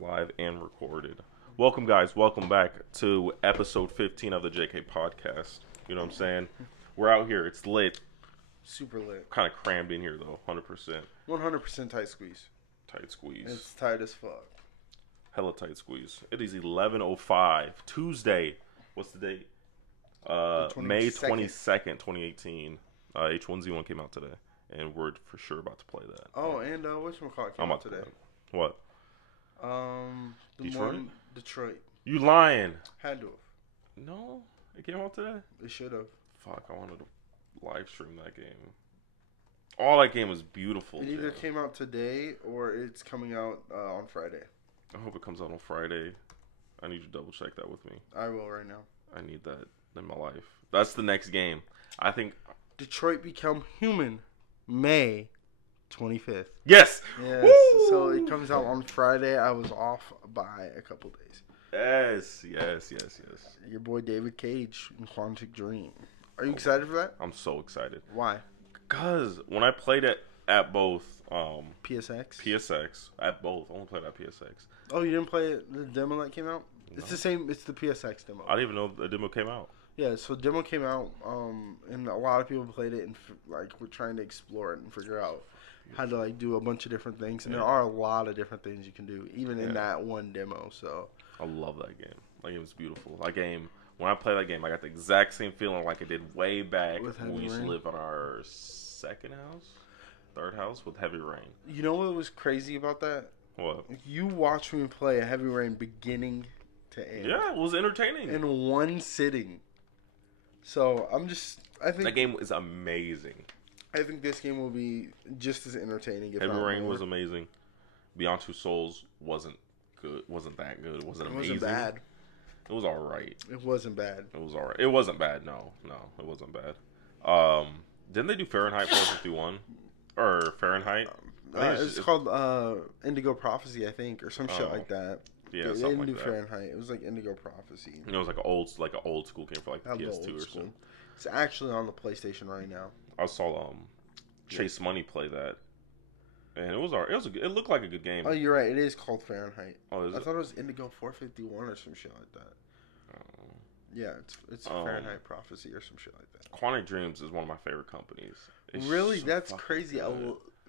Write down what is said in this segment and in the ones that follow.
Live and recorded. Welcome, guys. Welcome back to episode 15 of the JK podcast. You know what I'm saying? We're out here. It's lit. Super lit. Kind of crammed in here, though. 100%. 100% tight squeeze. Tight squeeze. It's tight as fuck. Hella tight squeeze. It is 11:05. Tuesday. What's the date? May 22nd, 2018. H1Z1 came out today. And we're for sure about to play that. Oh, and whatchamacallit came out today? What? Detroit. You lying? Had to have. No, it came out today. It should have. Fuck, I wanted to live stream that game. All that game was beautiful. It either came out today or it's coming out on Friday. I hope it comes out on Friday. I need you to double check that with me. I will right now. I need that in my life. That's the next game. I think Detroit Become Human, May 25th. Yes. Yes. Woo! So it comes out on Friday. I was off by a couple days. Yes. Your boy David Cage in Quantic Dream. Are you excited for that? I'm so excited. Why? Because when I played it at both PSX, at both. I only played at PSX. Oh, you didn't play the demo that came out? No. It's the same. It's the PSX demo. I didn't even know the demo came out. Yeah, so demo came out, and a lot of people played it, and we're trying to explore it and figure out how to do a bunch of different things. And there are a lot of different things you can do, even in that one demo. So I love that game. That game was beautiful. That game. When I play that game, I got the exact same feeling like I did way back when we used to live on our third house with Heavy Rain. You know what was crazy about that? What? You watched me play a Heavy Rain beginning to end. Yeah, it was entertaining. In one sitting. So I think that game is amazing. I think this game will be just as entertaining. Heavy Rain was amazing. Beyond Two Souls wasn't good. Wasn't that good. It wasn't amazing. It wasn't bad. It was all right. It wasn't bad. It was all right. It wasn't bad. No, it wasn't bad. Didn't they do Fahrenheit 451 or Fahrenheit? It's called Indigo Prophecy, I think, or some shit like that. Yeah, they something didn't do like Fahrenheit. It was like Indigo Prophecy. It was like an old school game for like the PS2 or something. It's actually on the PlayStation right now. I saw Chase Money play that, and it was alright. It looked like a good game. Oh, you're right. It is called Fahrenheit. Oh, is it? I thought it was Indigo 451 or some shit like that. Yeah, it's Fahrenheit Prophecy or some shit like that. Quantic Dreams is one of my favorite companies. Really? That's crazy.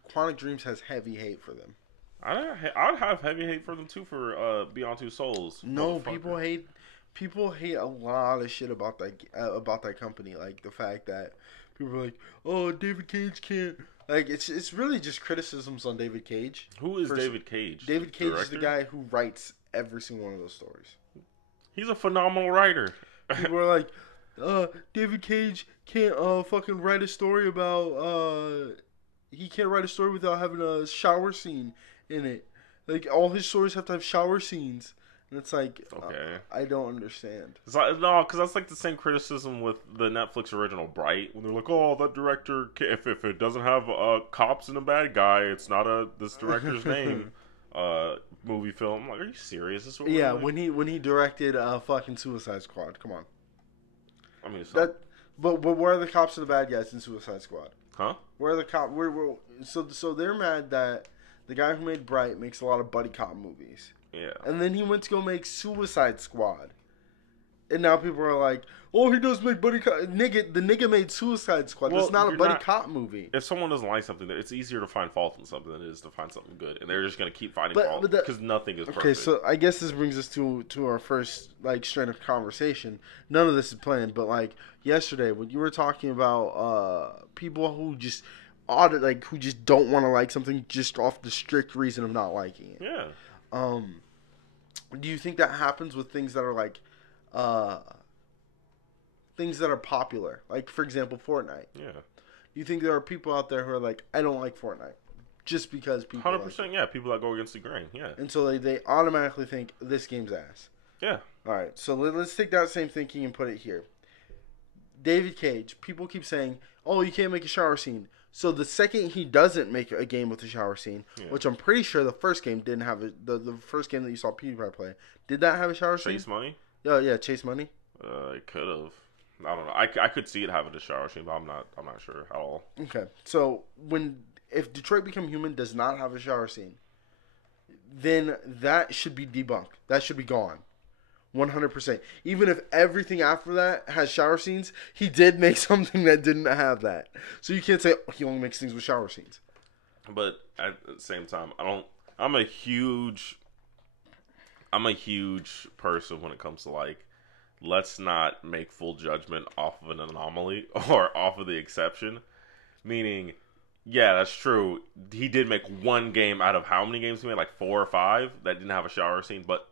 Quantic Dreams has heavy hate for them. I'd have heavy hate for them too for Beyond Two Souls. No, people hate a lot of shit about that company. Like the fact that people are like, "Oh, David Cage can't." Like it's really just criticisms on David Cage. Who is David Cage? David Cage is the guy who writes every single one of those stories. He's a phenomenal writer. People are like, David Cage can't fucking write a story about he can't write a story without having a shower scene in it. Like all his stories have to have shower scenes, and it's like, okay, I don't understand. It's like, no, because that's like the same criticism with the Netflix original Bright, when they're like, oh, that director, if it doesn't have cops and a bad guy, it's not this director's name. Movie film. I'm like, are you serious? This is what when he directed fucking Suicide Squad. Come on. I mean, but where are the cops and the bad guys in Suicide Squad? Huh? Where are the cops? So they're mad that the guy who made Bright makes a lot of buddy cop movies. Yeah. And then he went to go make Suicide Squad. And now people are like, oh, he does make buddy cop. The nigga made Suicide Squad. Well, it's not a buddy cop movie. If someone doesn't like something, it's easier to find fault in something than it is to find something good. And they're just going to keep finding fault because nothing is perfect. Okay, so I guess this brings us to our first strain of conversation. None of this is planned, but yesterday when you were talking about people who just who just don't want to like something just off the strict reason of not liking it. Yeah. Do you think that happens with things that are things that are popular? Like, for example, Fortnite. Yeah. You think there are people out there who are like, I don't like Fortnite just because people 100%, like it. Yeah. People that go against the grain, yeah. And so they automatically think this game's ass. Yeah. All right, so let's take that same thinking and put it here. David Cage, people keep saying, oh, you can't make a shower scene. So the second he doesn't make a game with a shower scene, which I'm pretty sure the first game didn't have the first game that you saw PewDiePie play, did that have a shower scene? Chase Money? Yeah, Chase Money. It could have. I don't know. I could see it having a shower scene, but I'm not sure at all. Okay, so if Detroit Become Human does not have a shower scene, then that should be debunked. That should be gone. 100%. Even if everything after that has shower scenes, he did make something that didn't have that. So you can't say he only makes things with shower scenes. But at the same time, I'm a huge person when it comes to like, let's not make full judgment off of an anomaly or off of the exception. Meaning, yeah, that's true. He did make one game out of how many games he made? Like 4 or 5 that didn't have a shower scene. But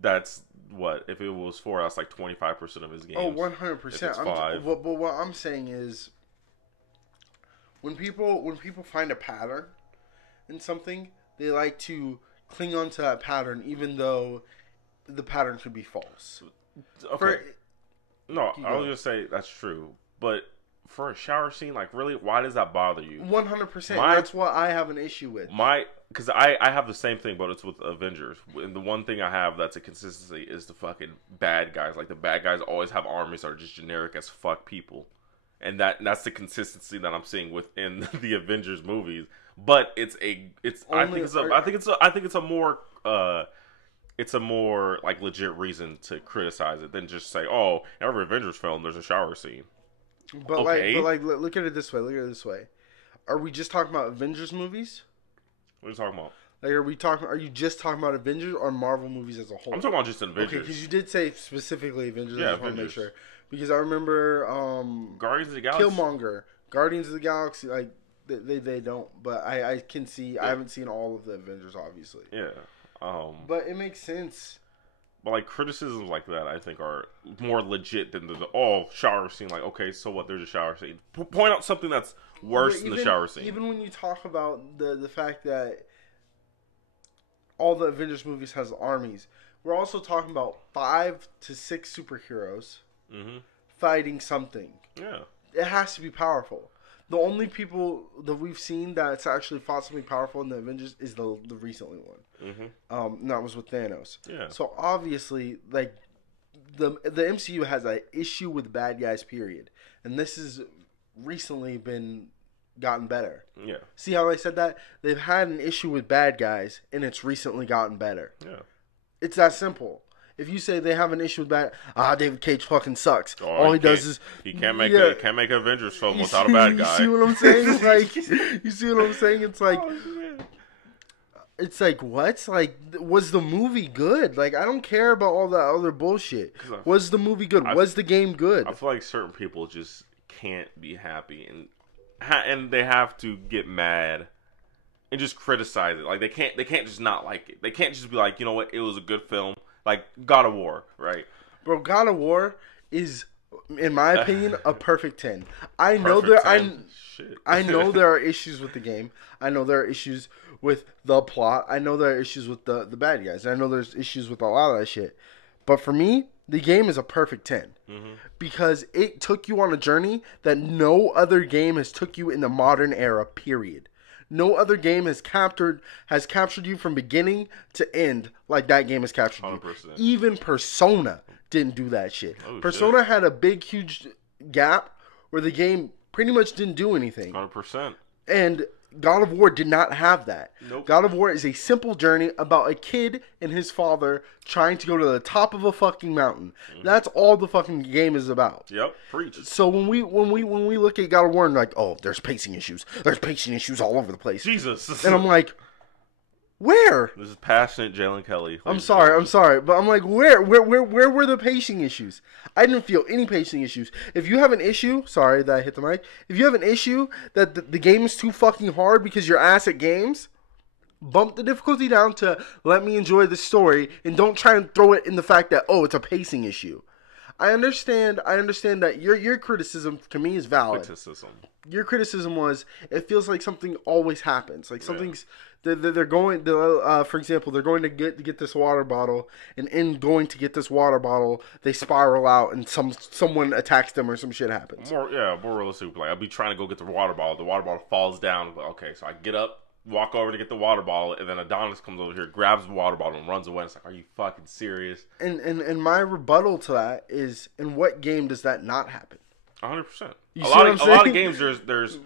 that's what, if it was 4, that's like 25% of his games. Oh, 100%. If it's 5. But what I'm saying is, when people find a pattern in something, they like to cling on to that pattern, even though the pattern could be false. Okay. No, I was gonna say that's true, but for a shower scene, like really, why does that bother you? 100%. That's what I have an issue with. Because I have the same thing, but it's with Avengers. And the one thing I have that's a consistency is the fucking bad guys. Like the bad guys always have armies that are just generic as fuck people, and that's the consistency that I'm seeing within the Avengers movies. But I think it's a more like legit reason to criticize it than just say, oh, every Avengers film there's a shower scene. But okay. Look at it this way. Are we just talking about Avengers movies? What are you talking about? Like, are you just talking about Avengers or Marvel movies as a whole? I'm talking about just Avengers. Okay, because you did say specifically Avengers. Yeah, I just want to make sure. Because I remember Guardians of the Galaxy. Killmonger, Guardians of the Galaxy, like they don't. But I can see. Yeah. I haven't seen all of the Avengers, obviously. Yeah. But it makes sense. But like criticisms like that, I think are more legit than the shower scene. Like, okay, so what? There's a shower scene. Point out something that's worse than the shower scene. Even when you talk about the fact that all the Avengers movies has armies, we're also talking about 5 to 6 superheroes fighting something. Yeah, it has to be powerful. The only people that we've seen that's actually fought something powerful in the Avengers is the recently one. And that was with Thanos. Yeah. So obviously, like the MCU has an issue with bad guys. Period. And this has recently gotten better. Yeah. See how I said that? They've had an issue with bad guys, and it's recently gotten better. Yeah. It's that simple. If you say they have an issue with that, David Cage fucking sucks. Oh, all he does is he can't make an Avengers film without a bad guy. You see what I'm saying? Like, you see what I'm saying? It's like, it's like what? Like, was the movie good? Like, I don't care about all that other bullshit. Was the movie good? Was the game good? I feel like certain people just can't be happy, and they have to get mad and just criticize it. Like they can't just not like it. They can't just be like, you know what, it was a good film. Like God of War, right? Bro, God of War is, in my opinion, a perfect 10. I know there are issues with the game. I know there are issues with the plot. I know there are issues with the bad guys. I know there's issues with a lot of that shit. But for me, the game is a perfect 10. Because it took you on a journey that no other game has took you in the modern era, period. No other game has captured you from beginning to end like that game has captured 100%. You. Even Persona didn't do that shit. Persona had a big, huge gap where the game pretty much didn't do anything. 100%. And God of War did not have that. Nope. God of War is a simple journey about a kid and his father trying to go to the top of a fucking mountain. That's all the fucking game is about. Yep, preach. So when we look at God of War and like, oh, there's pacing issues. There's pacing issues all over the place. Jesus. And I'm like, where? This is passionate Jalen Kelly. I'm sorry, but I'm like, where were the pacing issues? I didn't feel any pacing issues. If you have an issue, sorry that I hit the mic. If you have an issue that the game is too fucking hard because you're ass at games, bump the difficulty down to let me enjoy the story, and don't try and throw it in the fact that, oh, it's a pacing issue. I understand that your criticism to me is valid. Your criticism was, it feels like something always happens. Like something's they're going. For example, they're going to get this water bottle, and in going to get this water bottle, they spiral out, and someone attacks them or some shit happens. More realistic. Like I'll be trying to go get the water bottle. The water bottle falls down. Like, okay, so I get up, walk over to get the water bottle, and then Adonis comes over here, grabs the water bottle, and runs away. It's like, are you fucking serious? And my rebuttal to that is, in what game does that not happen? 100%. A lot of games, there's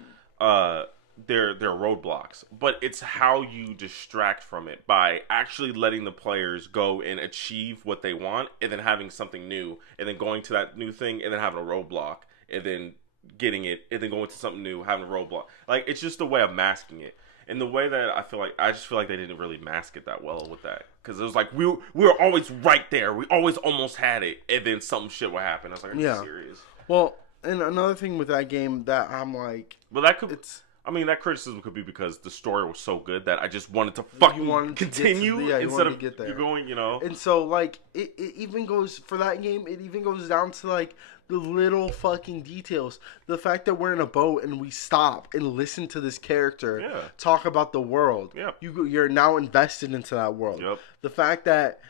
they're roadblocks, but it's how you distract from it by actually letting the players go and achieve what they want, and then having something new, and then going to that new thing, and then having a roadblock, and then getting it, and then going to something new, having a roadblock. Like, it's just a way of masking it. And the way that I just feel like they didn't really mask it that well with that. Because it was like, we were always right there. We always almost had it. And then some shit would happen. I was like, are you serious? Well, and another thing with that game that I'm like... But that could... that criticism could be because the story was so good that I just wanted to fucking continue instead of get there. You're going, And so, like, it even goes... For that game, it even goes down to, like, the little fucking details. The fact that we're in a boat and we stop and listen to this character talk about the world. Yep. You're now invested into that world. Yep. The fact that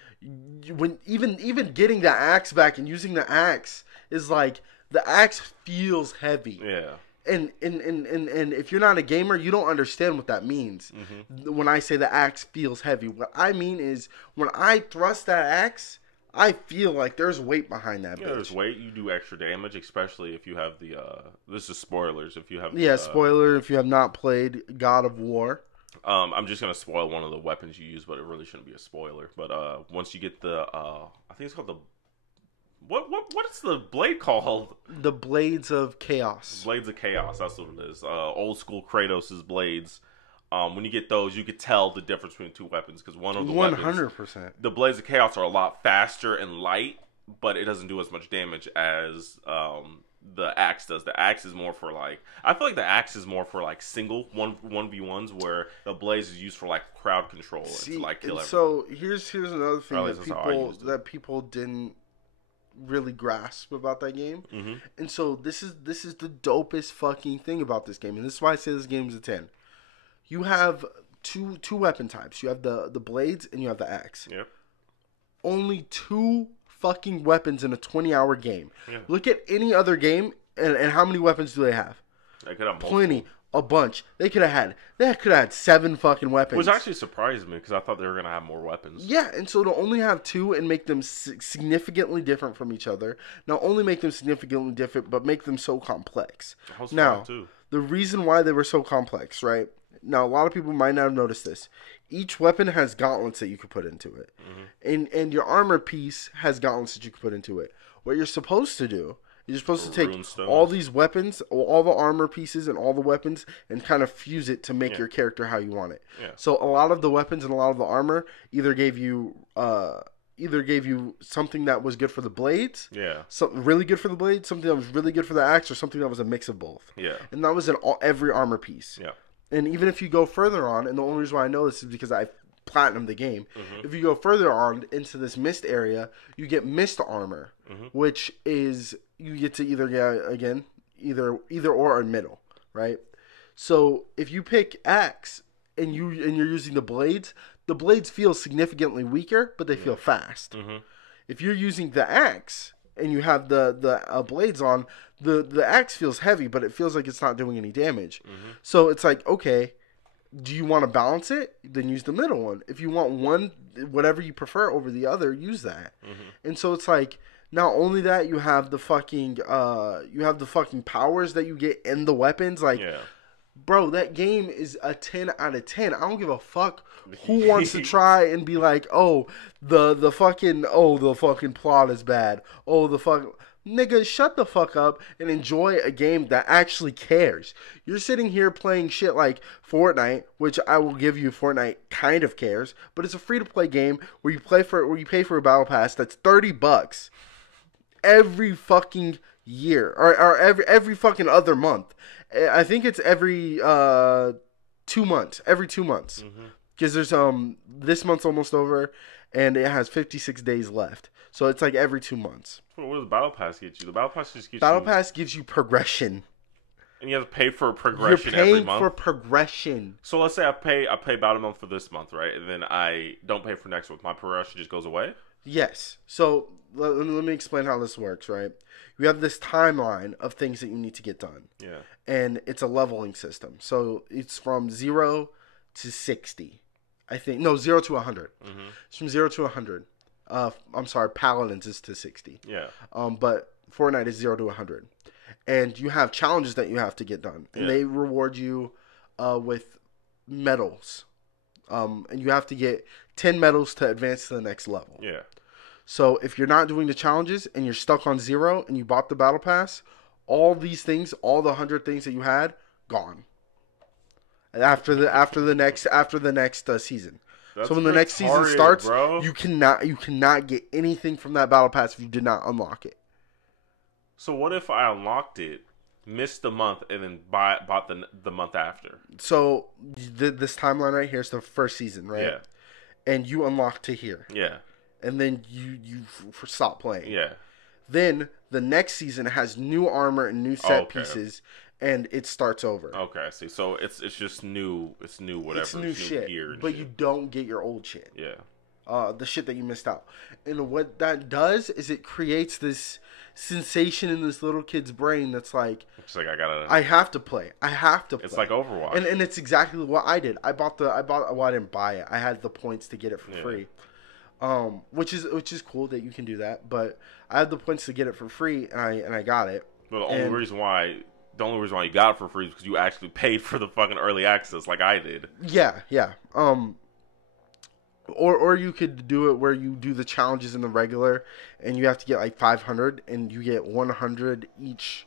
when even getting the axe back and using the axe is like, the axe feels heavy. Yeah. And if you're not a gamer, you don't understand what that means. Mm-hmm. When I say the axe feels heavy, what I mean is when I thrust that axe, I feel like there's weight behind that. Yeah, there's weight. You do extra damage, especially if you have the. This is spoilers. If you have. Spoiler. If you have not played God of War. I'm just gonna spoil one of the weapons you use, but it really shouldn't be a spoiler. But once you get the, I think it's called the. What is the blade called? The Blades of Chaos. Blades of Chaos. That's what it is. Old school Kratos' blades. When you get those, you could tell the difference between the two weapons because one of the 100%. The Blades of Chaos are a lot faster and light, but it doesn't do as much damage as the axe does. The axe is more for like, I feel like the axe is more for like single 1v1s, where the blades is used for like crowd control and to like kill everyone. So here's another thing that people didn't really grasp about that game. Mm-hmm. And so this is the dopest fucking thing about this game, and this is why I say this game is a 10. You have two weapon types. You have the blades and you have the axe. Yep. Only 2 fucking weapons in a 20-hour game. Yeah. Look at any other game and how many weapons do they have? They could have plenty. A bunch. They could have had 7 fucking weapons. Which actually surprised me because I thought they were going to have more weapons. Yeah, and so to only have 2 and make them significantly different from each other, not only make them significantly different, but make them so complex. Now, the reason why they were so complex, right? Now, a lot of people might not have noticed this. Each weapon has gauntlets that you could put into it. Mm-hmm. And your armor piece has gauntlets that you could put into it. What you're supposed to do, you're supposed to take all these weapons, all the armor pieces and all the weapons, and kind of fuse it to make your character how you want it. Yeah. So a lot of the weapons and a lot of the armor either gave you something that was good for the blades, something really good for the blades, something that was really good for the axe, or something that was a mix of both. Yeah. And that was in every armor piece. Yeah. And even if you go further on, and the only reason why I know this is because I platinumed the game. Mm-hmm. If you go further on into this mist area, you get mist armor, which is you get to either get either or in middle, right? So if you pick axe and you're using the blades feel significantly weaker, but they feel fast. Mm-hmm. If you're using the axe and you have the blades on, the axe feels heavy, but it feels like it's not doing any damage. Mm-hmm. So it's like, okay, do you want to balance it? Then use the middle one. If you want one, whatever you prefer over the other, use that. Mm-hmm. And so it's like, not only that, you have the fucking powers that you get in the weapons. Like, bro, that game is a 10 out of 10. I don't give a fuck who wants to try and be like, the fucking plot is bad. Nigga, shut the fuck up and enjoy a game that actually cares. You're sitting here playing shit like Fortnite, which I will give you, Fortnite kind of cares, but it's a free-to-play game where you pay for a battle pass that's $30 every fucking year, or every fucking other month. I think it's every 2 months. Every 2 months, because there's this month's almost over, and it has 56 days left. So it's like every 2 months. What does Battle Pass get you? The Battle Pass just gives Battle Pass gives you progression. And you have to pay for progression every month? You're paying for progression. So let's say I pay about a month for this month, right? And then I don't pay for next month. My progression just goes away? Yes. So let me explain how this works, right? You have this timeline of things that you need to get done. Yeah. And it's a leveling system. So it's from 0 to 60. I think. No, 0 to 100. Mm-hmm. It's from 0 to 100. I'm sorry, Paladins is to 60. Yeah. But Fortnite is 0 to 100. And you have challenges that you have to get done. And they reward you with medals. And you have to get 10 medals to advance to the next level. Yeah. So if you're not doing the challenges and you're stuck on 0 and you bought the battle pass, all these things, all the 100 things that you had, gone. And after the next season. That's so when the next season retarded, starts, bro. you cannot get anything from that battle pass if you did not unlock it. So what if I unlocked it, missed the month, and then bought the month after? So this timeline right here is the first season, right? Yeah. And you unlock to here. Yeah. And then you stop playing. Yeah. Then the next season has new armor and new set pieces, and it starts over. Okay, I see. So it's just new. It's new whatever. It's new shit, gear and but shit. you don't get your old shit. Yeah. The shit that you missed out. And what that does is it creates this sensation in this little kid's brain that's like, it's like I have to play. I have to play. It's like Overwatch. And it's exactly what I did. I didn't buy it. I had the points to get it for free. Which is cool that you can do that, but I had the points to get it for free, and I got it. Well, the only reason why you got it for free is because you actually paid for the fucking early access, like I did. Yeah. Or you could do it where you do the challenges in the regular, and you have to get like 500, and you get 100 each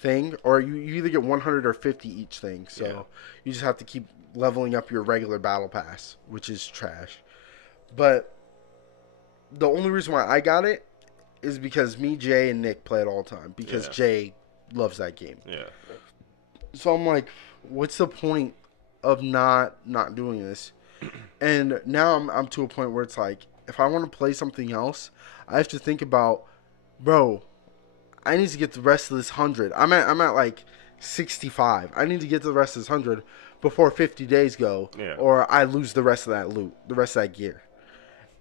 thing, or you either get 100 or 50 each thing. So you just have to keep leveling up your regular battle pass, which is trash. But the only reason why I got it is because me, Jay, and Nick play it all the time. Because Jay loves that game. Yeah. So I'm like, what's the point of not doing this? And now I'm to a point where it's like, if I want to play something else, I have to think about, bro, I need to get the rest of this 100. I'm at like 65. I need to get the rest of this 100 before 50 days go, or I lose the rest of that loot, the rest of that gear.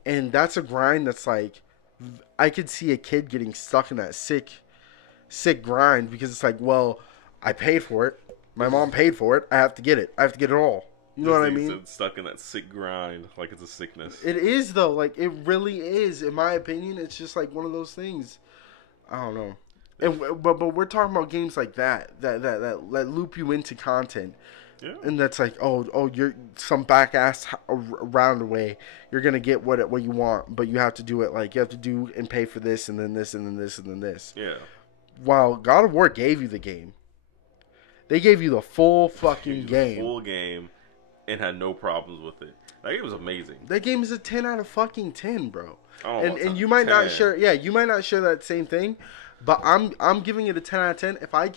And that's a grind that's like, I could see a kid getting stuck in that sick grind because it's like, well, I paid for it. My mom paid for it. I have to get it. I have to get it all. You know what I mean? Stuck in that sick grind like it's a sickness. It is, though. Like, it really is. In my opinion, it's just like one of those things. I don't know. And, but we're talking about games like that loop you into content. Yeah. And that's like, oh, you're some back ass round away. You're gonna get what you want, but you have to do it. Like, you have to do and pay for this, and then this, and then this, and then this. Yeah. While God of War gave you the game, they gave you the full fucking game. Full game, and had no problems with it. That game was amazing. That game is a 10 out of fucking 10, bro. Oh, and you might 10. Not share. Yeah, you might not share that same thing, but I'm giving it a 10 out of 10. If I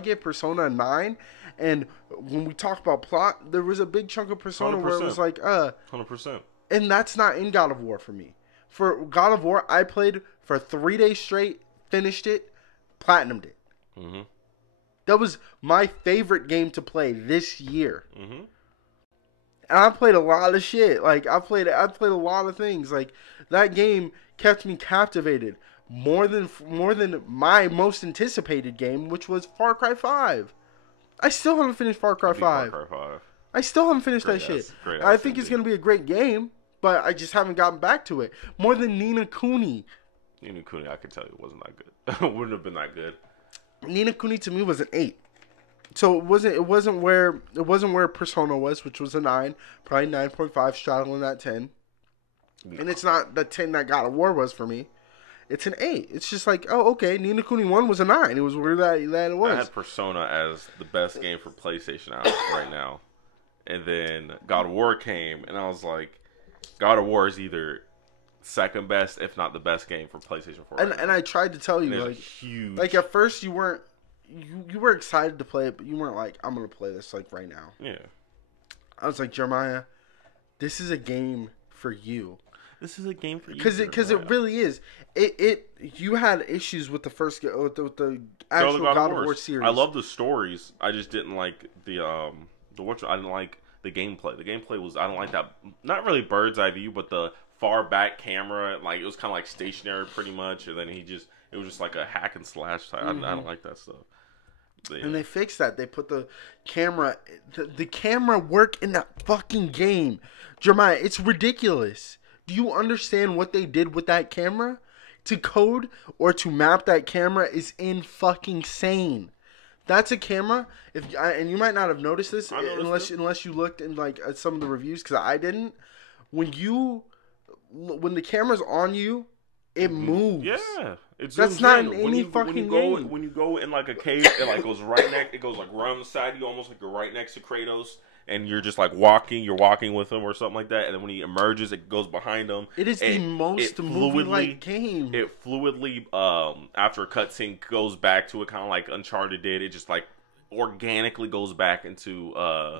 gave Persona a 9. And when we talk about plot, there was a big chunk of Persona 100%. Where it was like, 100%. And that's not in God of War for me. For God of War, I played for 3 days straight, finished it, platinumed it. Mm-hmm. That was my favorite game to play this year. Mm-hmm. And I played a lot of shit. Like, I played a lot of things. Like, that game kept me captivated more than my most anticipated game, which was Far Cry 5. I still haven't finished Far Cry 5. I still haven't finished that shit. I think it's going to be a great game, but I just haven't gotten back to it. More than Ni no Kuni. Ni no Kuni, I can tell you, wasn't that good. It wouldn't have been that good. Ni no Kuni to me was an 8. So it wasn't where Persona was, which was a 9, probably 9.5, straddling that 10. Yeah. And it's not the 10 that God of War was for me. It's an 8. It's just like, oh, okay, Ni no Kuni 1 was a 9. It was where that it was. I had Persona as the best game for PlayStation out right now. And then God of War came, and I was like, God of War is either second best, if not the best game for PlayStation 4. And I tried to tell you, like, huge. Like, at first you weren't, you were excited to play it, but you weren't like, I'm going to play this, like, right now. Yeah. I was like, Jeremiah, this is a game for you. This is a game for you. Because it really is. You had issues with the first with the actual God of War series. I love the stories. I just didn't like the I didn't like the gameplay. The gameplay was, I don't like that. Not really bird's eye view, but the far back camera. Like, it was kind of like stationary pretty much, and then it was just like a hack and slash type. Mm-hmm. I don't like that stuff. But, yeah. And they fixed that. They put the camera work in that fucking game. Jeremiah, it's ridiculous. Do you understand what they did with that camera? To code or to map that camera is in fucking insane. That's a camera. And you might not have noticed this unless you looked in like at some of the reviews, because I didn't. When the camera's on you, it moves. Yeah, that's not in any fucking game. When you go in like a cave, it like goes right next. It goes like right on the side of you, almost like you're right next to Kratos, and you're just like walking. You're walking with him or something like that. And then when he emerges, it goes behind him. It is the most movie-like game. It fluidly, after a cutscene, goes back to it, kind of like Uncharted did. It just like organically goes back into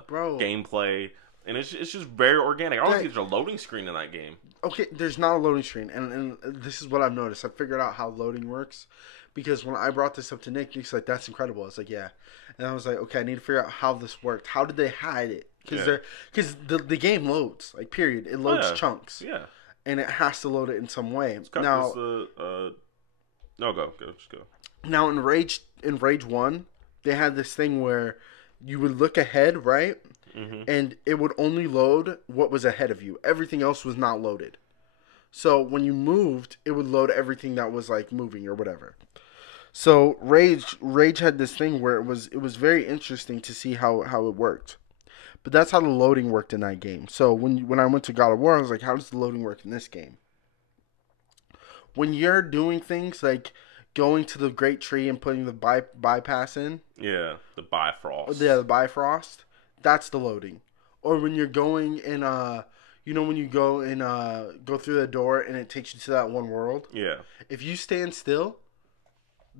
gameplay. And it's just very organic. I don't think there's a loading screen in that game. Okay, there's not a loading screen. And this is what I've noticed. I figured out how loading works. Because when I brought this up to Nick, Nick's like, that's incredible. I was like, yeah. And I was like, okay, I need to figure out how this worked. How did they hide it? Because the game loads. Like, period. It loads chunks. Yeah. And it has to load it in some way. It's got this, no, just go. Now, in Rage 1, they had this thing where you would look ahead, right? Mm-hmm. And it would only load what was ahead of you. Everything else was not loaded. So when you moved, it would load everything that was like moving or whatever. So Rage had this thing where it was very interesting to see how it worked. But that's how the loading worked in that game. So when I went to God of War, I was like, how does the loading work in this game? When you're doing things like going to the Great Tree and putting the bypass in. Yeah, the Bifrost. Yeah, the Bifrost. That's the loading. Or when you're going in, when you go and go through the door and it takes you to that one world. Yeah. If you stand still,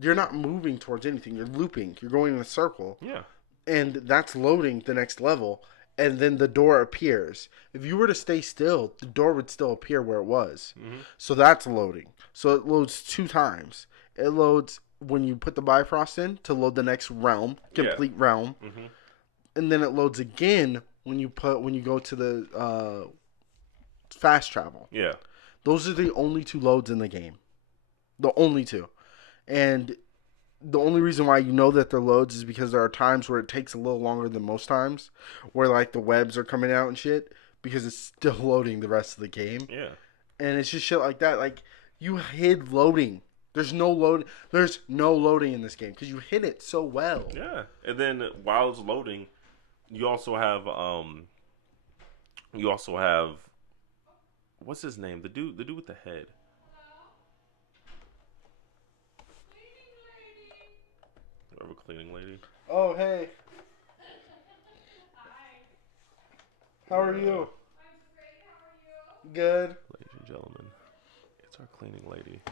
you're not moving towards anything. You're looping. You're going in a circle. Yeah. And that's loading the next level. And then the door appears. If you were to stay still, the door would still appear where it was. Mm-hmm. So that's loading. So it loads 2 times. It loads when you put the Bifrost in to load the next realm, complete realm. Mm-hmm. And then it loads again when you go to the fast travel. Yeah. Those are the only 2 loads in the game. The only 2. And the only reason why you know that they're loads is because there are times where it takes a little longer than most times, where like the webs are coming out and shit, because it's still loading the rest of the game. Yeah. And it's just shit like that. Like, you hid loading. There's no loading in this game because you hid it so well. Yeah. And then while it's loading, you also have what's his name? The dude with the head. Whatever, cleaning lady. Oh, hey. Hi. How are you? I'm great. How are you? Good. Ladies and gentlemen, it's our cleaning lady.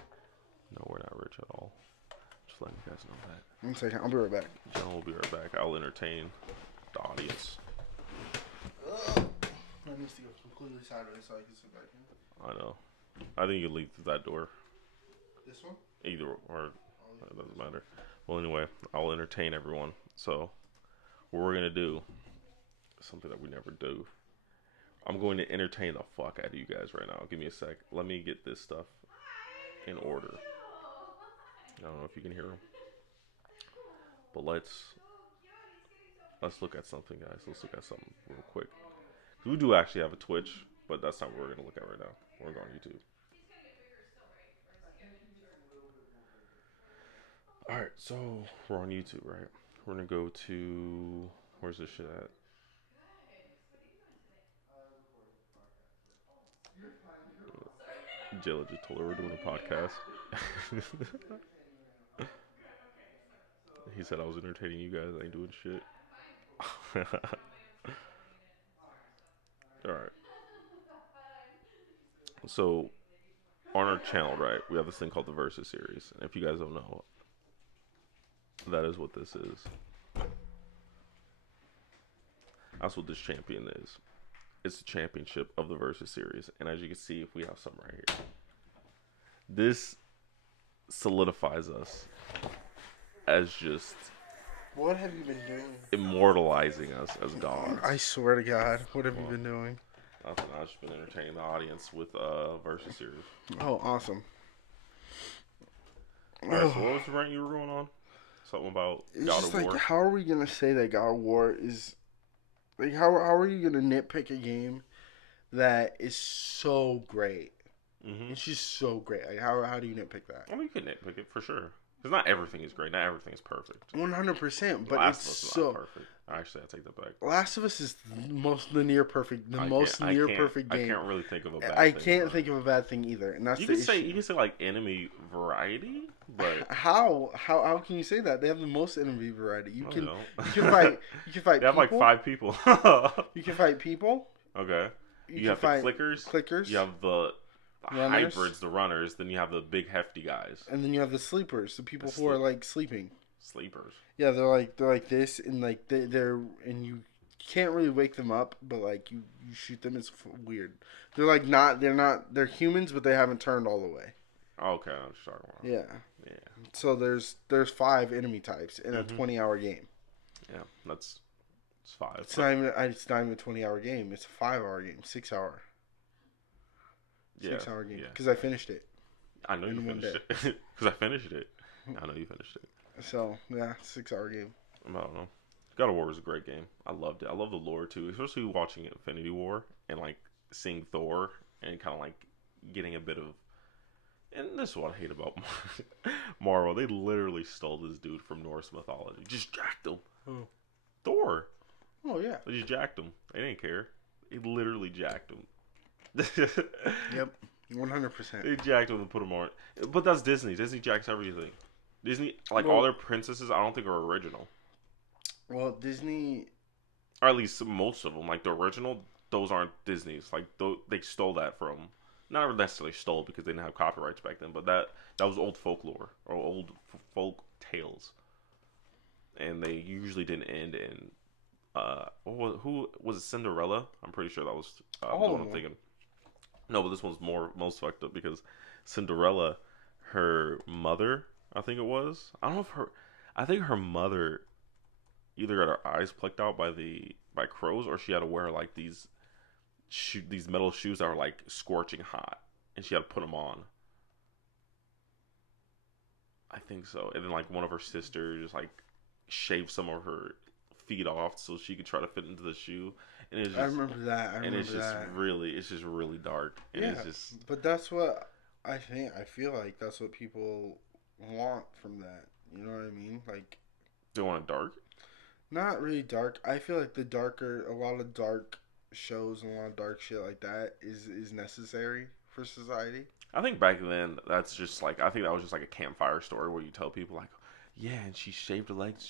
No, we're not rich at all. Just letting you guys know that. 1 second. I'll be right back. John will be right back. I'll entertain the audience. That needs to go completely sideways so I can sit back in. I know. I think you leave through that door. This one? Either or. It doesn't matter. Well, anyway, I'll entertain everyone. So, what we're going to do is something that we never do. I'm going to entertain the fuck out of you guys right now. Give me a sec. Let me get this stuff in order. I don't know if you can hear them. But let's look at something, guys. Let's look at something real quick. We do actually have a Twitch, but that's not what we're going to look at right now. We're going to YouTube. Alright, so we're on YouTube, right? We're going to go to... Where's this shit at? Jilla just told her we're doing a podcast. He said I was entertaining you guys. I ain't doing shit. Alright. So, on our channel, right, we have this thing called the Versus series. And if you guys don't know, that is what this is. That's what this champion is. It's the championship of the Versus series. And as you can see, if we have some right here, this solidifies us as just... What have you been doing? Immortalizing us as gods. I swear to God. What have you been doing? Nothing. I've just been entertaining the audience with Versus series. Oh, awesome. Alright, so what was the rant you were going on? Something about God of War. Like, how are we going to say that God of War is... Like, how are you going to nitpick a game that is so great? Mm-hmm. It's just so great. Like, how do you nitpick that? I mean, you can nitpick it for sure. Because not everything is great. Not everything is perfect. 100%, but Last it's of Us is so. not perfect. Actually, I take that back. Last of Us is the near perfect game. I can't really think of a bad I thing. can't think of a bad thing either, and that's You the can say issue. you can say like enemy variety, but How can you say that? They have the most enemy variety. You can fight they have people. like 5 people. You can fight people. Okay. You have the clickers. You have the runners. hybrids, the runners. Then you have the big hefty guys. And then you have the sleepers, the people who are like sleeping. Sleepers. Yeah, they're like this, and like they're and you can't really wake them up, but like you shoot them. It's weird. They're humans, but they haven't turned all the way. Okay, I'm just talking about. Yeah. Yeah. So there's 5 enemy types in a 20-hour game. Yeah, it's 5. It's not even a 20-hour game. It's a 5-hour game, 6-hour. 6-hour game. Because I finished it. I know you finished it. Because I finished it. I know you finished it. So yeah, 6-hour game. I don't know. God of War was a great game. I loved it. I love the lore too, especially watching Infinity War and like seeing Thor and kind of like getting a bit of. And this is what I hate about Marvel. They literally stole this dude from Norse mythology. Just jacked him. Oh. Thor. Oh yeah. They just jacked him. They didn't care. They literally jacked him. Yep. 100%. They jacked him and put him on. But that's Disney. Disney jacks everything. Disney, like all their princesses, I don't think are original. Well, Disney, or at least most of them, like the original, those aren't Disney's. Like they stole that from, not necessarily stole because they didn't have copyrights back then, but that was old folklore or old folk tales, and they usually didn't end in. Who was it? Cinderella? I'm pretty sure that was the one I'm thinking. No, but this one's most fucked up because Cinderella, her mother, I think it was. I don't know if I think her mother either got her eyes plucked out by crows, or she had to wear like these metal shoes that were like scorching hot, and she had to put them on. I think so. And then like one of her sisters just like shaved some of her feet off so she could try to fit into the shoe. And it's just, I remember that. It's just really dark. And yeah, it's just, but that's what I think. I feel like that's what people want from that. You know what I mean? Like, they want it dark. Not really dark. I feel like a lot of dark shows and a lot of dark shit like that is necessary for society. I think back then, that's just like, I think that was just like a campfire story where you tell people like, yeah, and she shaved her legs.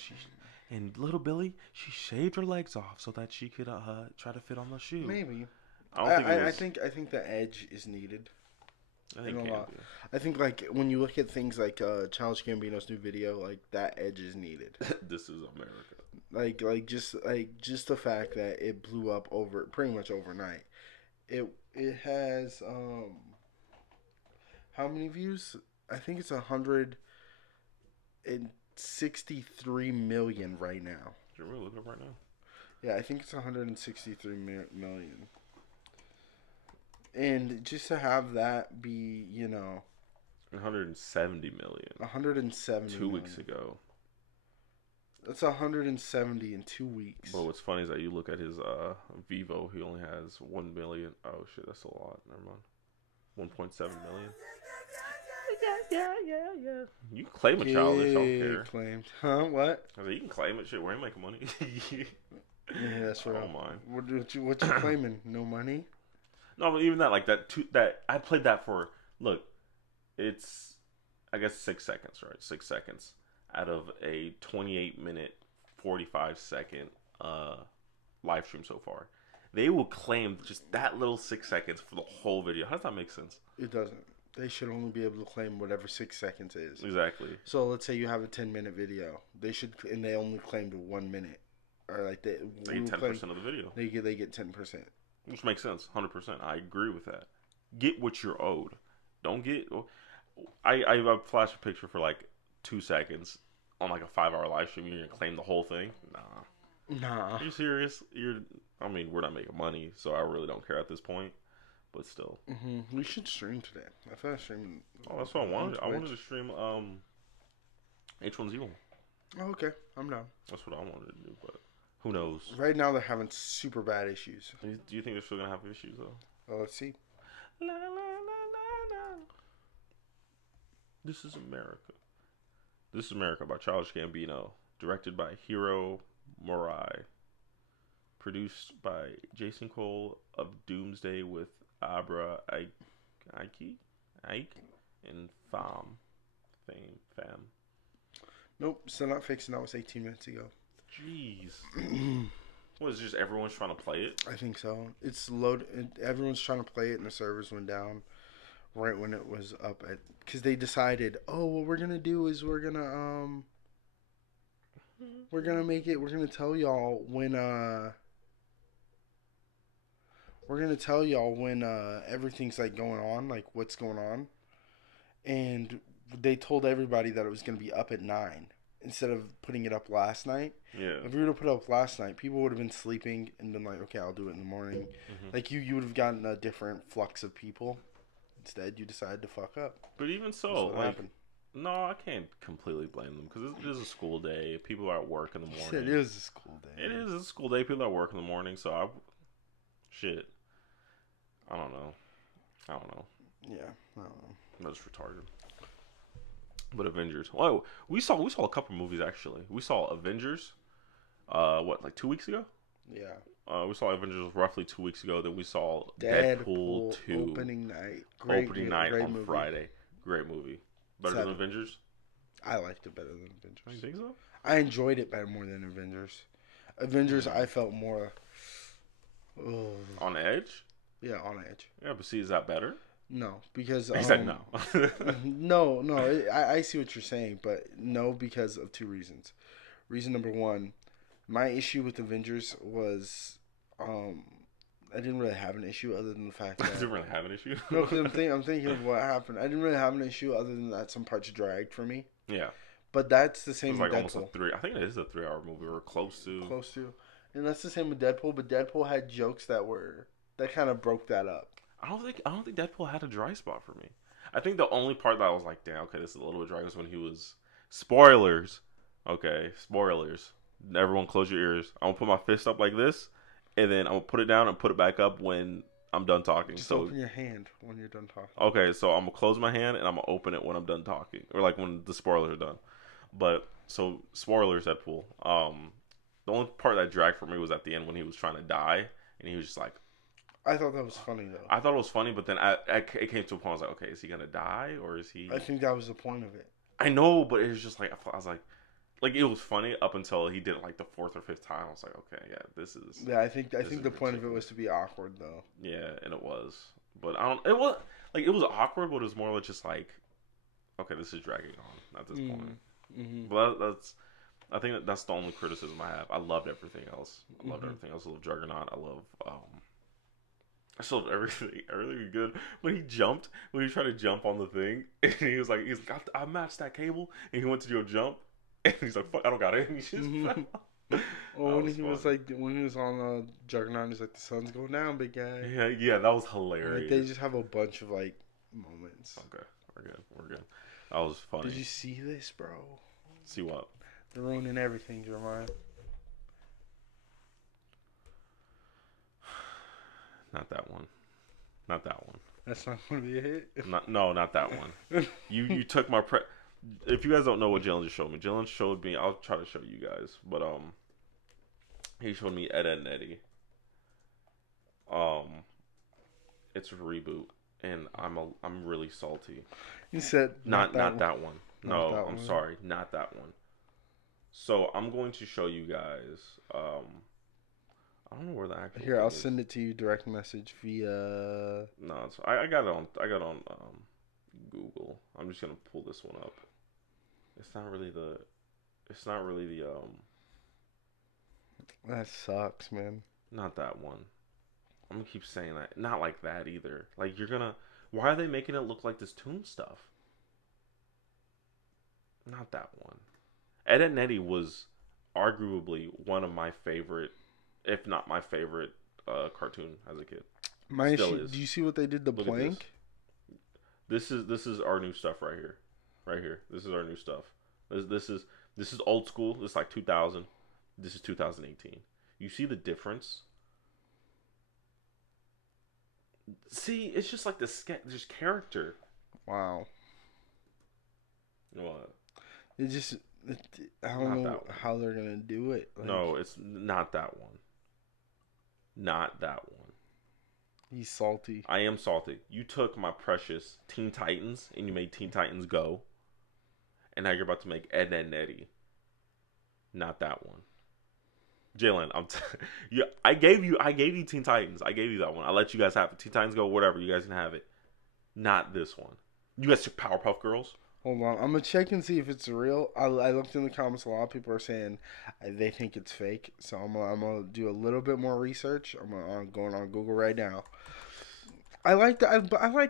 And little Billy, she shaved her legs off so that she could try to fit on the shoe. Maybe. I think the edge is needed. I think a lot. I think like when you look at things like Childish Gambino's new video, like that edge is needed. This is America. Like just the fact that it blew up pretty much overnight. It has how many views? I think it's 163 million right now. You're really looking up right now. Yeah, I think it's 163 million. And just to have that be, 170 million. 170 2 weeks ago. That's 170 in 2 weeks. But what's funny is that you look at his Vivo, he only has 1 million. Oh shit, that's a lot. Never mind. 1.7 million. Yeah. You can claim a child, I don't care. Claimed. Huh? What? I mean, you can claim it. Shit, we ain't making money. Yeah, that's right. I don't mind. What you claiming? No money? No, but even that, like that I played that for. Look, it's I guess 6 seconds, right? 6 seconds out of a 28-minute, 45-second live stream so far. They will claim just that little 6 seconds for the whole video. How does that make sense? It doesn't. They should only be able to claim whatever 6 seconds is. Exactly. So let's say you have a 10-minute video. They only claimed 1 minute, or like they get 10% of the video. They get 10%. Which makes sense, 100%. I agree with that. Get what you're owed. Don't get. I flashed a picture for like 2 seconds on like a 5-hour live stream. You're gonna claim the whole thing? Nah. Are you serious? I mean, we're not making money, so I really don't care at this point. But still, we should stream today. I thought streaming. Oh, that's what I wanted. I wanted to stream H1Z1. Oh, okay, I'm down. That's what I wanted to do, but who knows? Right now, they're having super bad issues. Do you think they're still gonna have issues though? Oh, let's see. La, la, la, la, la. This is America. This is America by Childish Gambino. Directed by Hiro Murai. Produced by Jason Cole of Doomsday with Abra Ike and Fam. Nope, still not fixing. That was 18 minutes ago. Jeez. What, is just everyone's trying to play it? I think so. It's loaded. Everyone's trying to play it, and the servers went down right when it was up at. Because they decided, oh, what we're gonna do is we're gonna make it. We're gonna tell y'all when everything's like going on, like what's going on, and they told everybody that it was gonna be up at 9 instead of putting it up last night. Yeah. If we would have put it up last night, people would have been sleeping and been like, okay, I'll do it in the morning. Mm-hmm. Like you would have gotten a different flux of people. Instead, you decided to fuck up. But even so, like, happened. No, I can't completely blame them because it is a school day. People are at work in the morning. It is a school day. It is a school day. People are at work in the morning. So I don't know. Yeah, I don't know. That's retarded. But Avengers. Oh, we saw a couple movies actually. We saw Avengers. Like 2 weeks ago? Yeah. We saw Avengers roughly 2 weeks ago. Then we saw Deadpool 2 opening night. Great on movie. Friday. Great movie. Better than Avengers? I liked it better than Avengers. You think so? I enjoyed it better more than Avengers. Avengers, I felt more on edge. Yeah, on edge. Yeah, but see, is that better? No, because he said no. no. I see what you're saying, but no, because of 2 reasons. Reason number 1, my issue with Avengers was, I didn't really have an issue other than the fact that I didn't really have an issue. No, because I'm thinking of what happened. I didn't really have an issue other than that some parts dragged for me. Yeah, but that's the same. It was with like Deadpool. almost a 3. I think it is a 3-hour movie. We're close to. And that's the same with Deadpool. But Deadpool had jokes that kind of broke that up. I don't think Deadpool had a dry spot for me. I think the only part that I was like, damn, okay, this is a little bit dry was when he was spoilers. Okay, spoilers. Everyone, close your ears. I'm gonna put my fist up like this, and then I'm gonna put it down and put it back up when I'm done talking. Just open your hand when you're done talking. Okay, so I'm gonna close my hand and I'm gonna open it when I'm done talking, or like when the spoilers are done. But so spoilers, Deadpool. The only part that dragged for me was at the end when he was trying to die, and he was just like. I thought that was funny though. I thought it was funny, but then it came to a point. I was like, okay, is he gonna die or is he? I think that was the point of it. I know, but it was just like I was like it was funny up until he did it like the 4th or 5th time. I was like, okay, yeah, this is. Yeah, I think the point of it was to be awkward though. Yeah, and it was, but it was awkward, but it was more like just like, okay, this is dragging on at this point. Mm-hmm. But I think that's the only criticism I have. I loved everything else. I loved everything else. I love Juggernaut. I love I still love everything good. When he tried to jump on the thing, and he was like, I matched that cable, and he went to go jump, and he's like, fuck, I don't got it, and he just fell. Well, when he was on Juggernaut, he's like, the sun's going down, big guy. Yeah, that was hilarious. Like, they just have a bunch of like moments. Okay, we're good. That was funny. Did you see this, bro? See what? They're ruining everything, Jeremiah. Not that one. That's not going to be a hit? Not that one. You took my If you guys don't know what Jalen just showed me, I'll try to show you guys, but he showed me Ed, and Eddie. It's a reboot, and I'm really salty. You said not that one. No, I'm sorry, not that one. So I'm going to show you guys. I don't know where the actual. Here, I'll send it to you direct message via. No, I got it on Google. I'm just gonna pull this one up. It's not really the. That sucks, man. Not that one. I'm gonna keep saying that. Not like that either. Like why are they making it look like this Toon stuff? Not that one. Ed, and Eddie was arguably one of my favorite. If not my favorite cartoon as a kid. My issue, do you see what they did to Plank? This is our new stuff right here. Right here. This is our new stuff. This is old school. This is like 2000. This is 2018. You see the difference? See, it's just like there's character. Wow. What? It just, I don't know how they're gonna do it. Like, no, it's not that one. Not that one. He's salty. I am salty. You took my precious Teen Titans and you made Teen Titans Go, and now you're about to make Ed, Edd n Eddy. Not that one. Jalen, I gave you Teen Titans. I gave you that one. I let you guys have it. Teen Titans Go, whatever. You guys can have it. Not this one. You guys took Powerpuff Girls. Hold on, I'm gonna check and see if it's real. I looked in the comments. A lot of people are saying they think it's fake. So I'm gonna do a little bit more research. I'm going on Google right now. I like the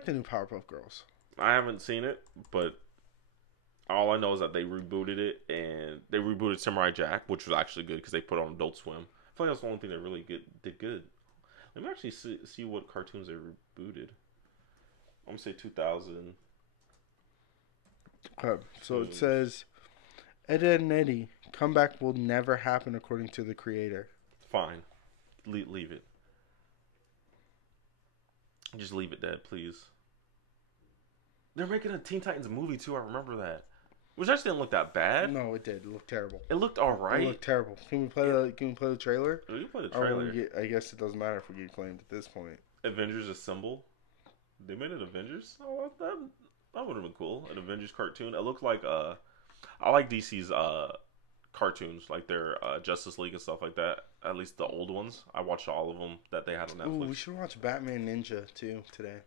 new Powerpuff Girls. I haven't seen it, but all I know is that they rebooted it, and they rebooted Samurai Jack, which was actually good because they put on Adult Swim. I feel like that's the only thing they really did good. Let me actually see what cartoons they rebooted. I'm gonna say 2000. Okay, so it says, Ed, Edd n Eddy comeback will never happen according to the creator. Fine, leave it. Just leave it dead, please. They're making a Teen Titans movie too. I remember that, which actually didn't look that bad. No, it did. It looked terrible. It looked alright. It looked terrible. Can we play the trailer? We can play the trailer. I guess it doesn't matter if we get claimed at this point. Avengers Assemble. They made it Avengers. Oh, that would have been cool. An Avengers cartoon. It looked like I like DC's cartoons, like their Justice League and stuff like that. At least the old ones. I watched all of them that they had on Netflix. Ooh, we should watch Batman Ninja too today.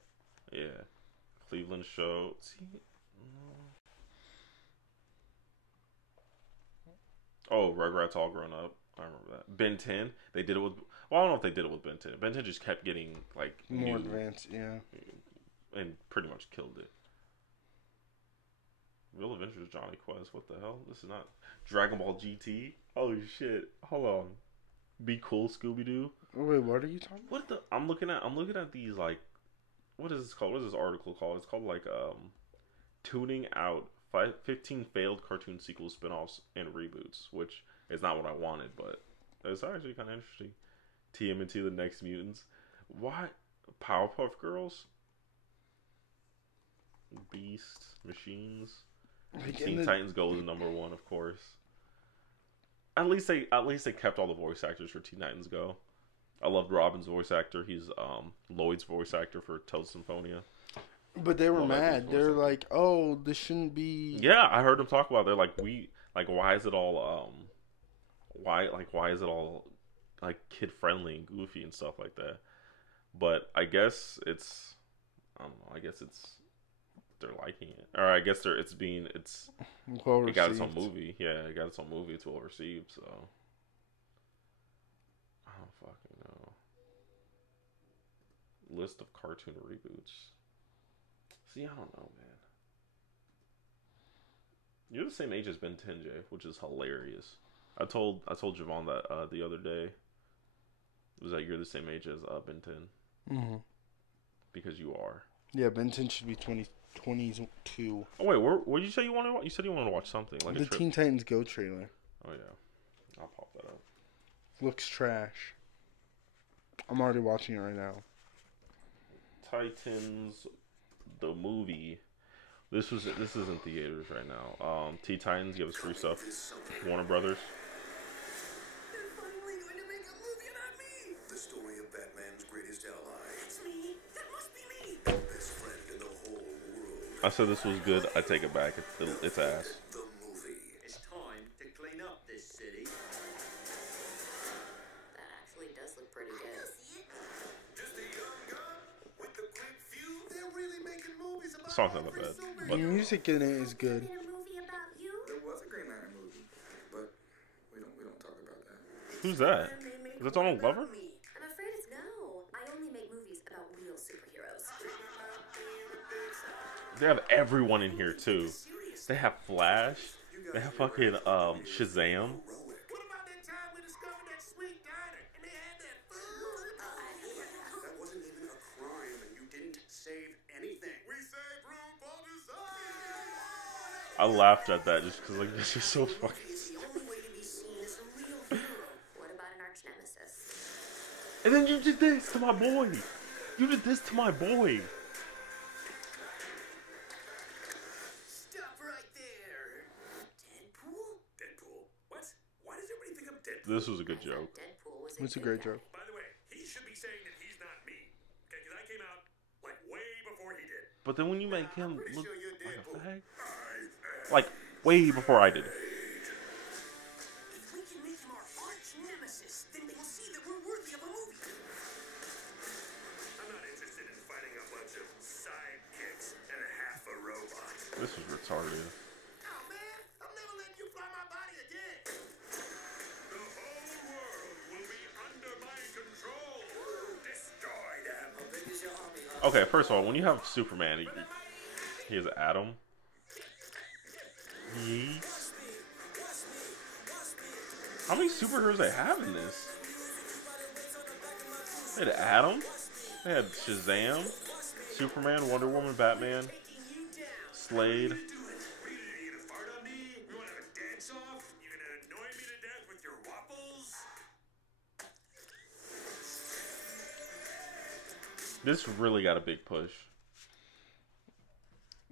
Yeah, Cleveland show. See, oh, Rugrats All Grown Up. I remember that. Ben 10. They did it with. Well, I don't know if they did it with Ben 10. Ben 10 just kept getting like more advanced, yeah, and pretty much killed it. Real Adventures Johnny Quest. What the hell? This is not Dragon Ball GT. Holy shit! Hold on. Be Cool, Scooby Doo. Wait, what are you talking about? What the? I'm looking at these like. What is this called? What is this article called? It's called like tuning out 15 failed cartoon sequels, spinoffs, and reboots, which is not what I wanted, but it's actually kind of interesting. TMNT: The Next Mutants. What? Powerpuff Girls. Beast Machines. Teen Titans Go is number one, of course. At least they kept all the voice actors for Teen Titans Go. I loved Robin's voice actor. He's Lloyd's voice actor for Tales of Symphonia. But they were mad. They're like, "Oh, this shouldn't be." Yeah, I heard them talk about it. They're like, why is it all why is it all like kid friendly and goofy and stuff like that? But I guess it's I don't know. I guess it's they're liking it, or I guess well it got its own movie. Yeah, it got its own movie. It's well received. So I don't fucking know. List of cartoon reboots. See, I don't know, man. You're the same age as Ben 10, Jay, which is hilarious. I told Javon that the other day. Was that you're the same age as Ben 10? Mm-hmm. Because you are. Yeah, Ben 10 should be 22. Oh wait, what did you say you wanted to watch? You said you wanted to watch something like the Teen Titans Go trailer. Oh yeah, I'll pop that up. Looks trash. I'm already watching it right now. Titans, the movie. This is in theaters right now. Teen Titans give us free stuff. Warner Brothers. They're finally going to make a movie about me. The story of Batman's greatest ally. That's me. That must be me. Best friend in the whole world. I said this was good. I take it back. It's ass. The movie. It's time to clean up this city. That actually does look pretty good. Just a young gun with the quick fuse. They're really making movies about. Song's not that bad. The music in it is good. A movie about you? There was a Green Lantern movie, but we don't talk about that. Who's that? Is that Donald Glover? I'm afraid it's no. I only make movies about real superheroes. They have everyone in here too. They have Flash. They have fucking Shazam. What about that time we discovered that sweet diner and they had that food? That wasn't even a crime, and you didn't save anything. We saved room for dessert. I laughed at that just because like this is so fucking. The only way to be seen as a real hero. What about an arch nemesis? And then you did this to my boy. You did this to my boy. Stop right there. This was a good joke. Deadpool was It's a great joke. By the way, he should be saying that he's not me. Okay, because I came out like way before he did. But then when you make him Pretty look sure you're like a Deadpool. fag, like way before I did. If we can make him our arch nemesis, then they'll see that we're worthy of a movie. I'm not interested in fighting a bunch of sidekicks and a half a robot. This was retarded. Oh man, I'm never letting you fly my body again. The whole world will be under my control. Destroy them. How big is your army, huh? Okay, first of all, when you have Superman, he has Adam. How many superheroes they have in this? They had Adam. They had Shazam, Superman, Wonder Woman, Batman, Slade. What are you gonna fart on me? You wanna have a dance off? You gonna annoy me to death with your waffles? This really got a big push.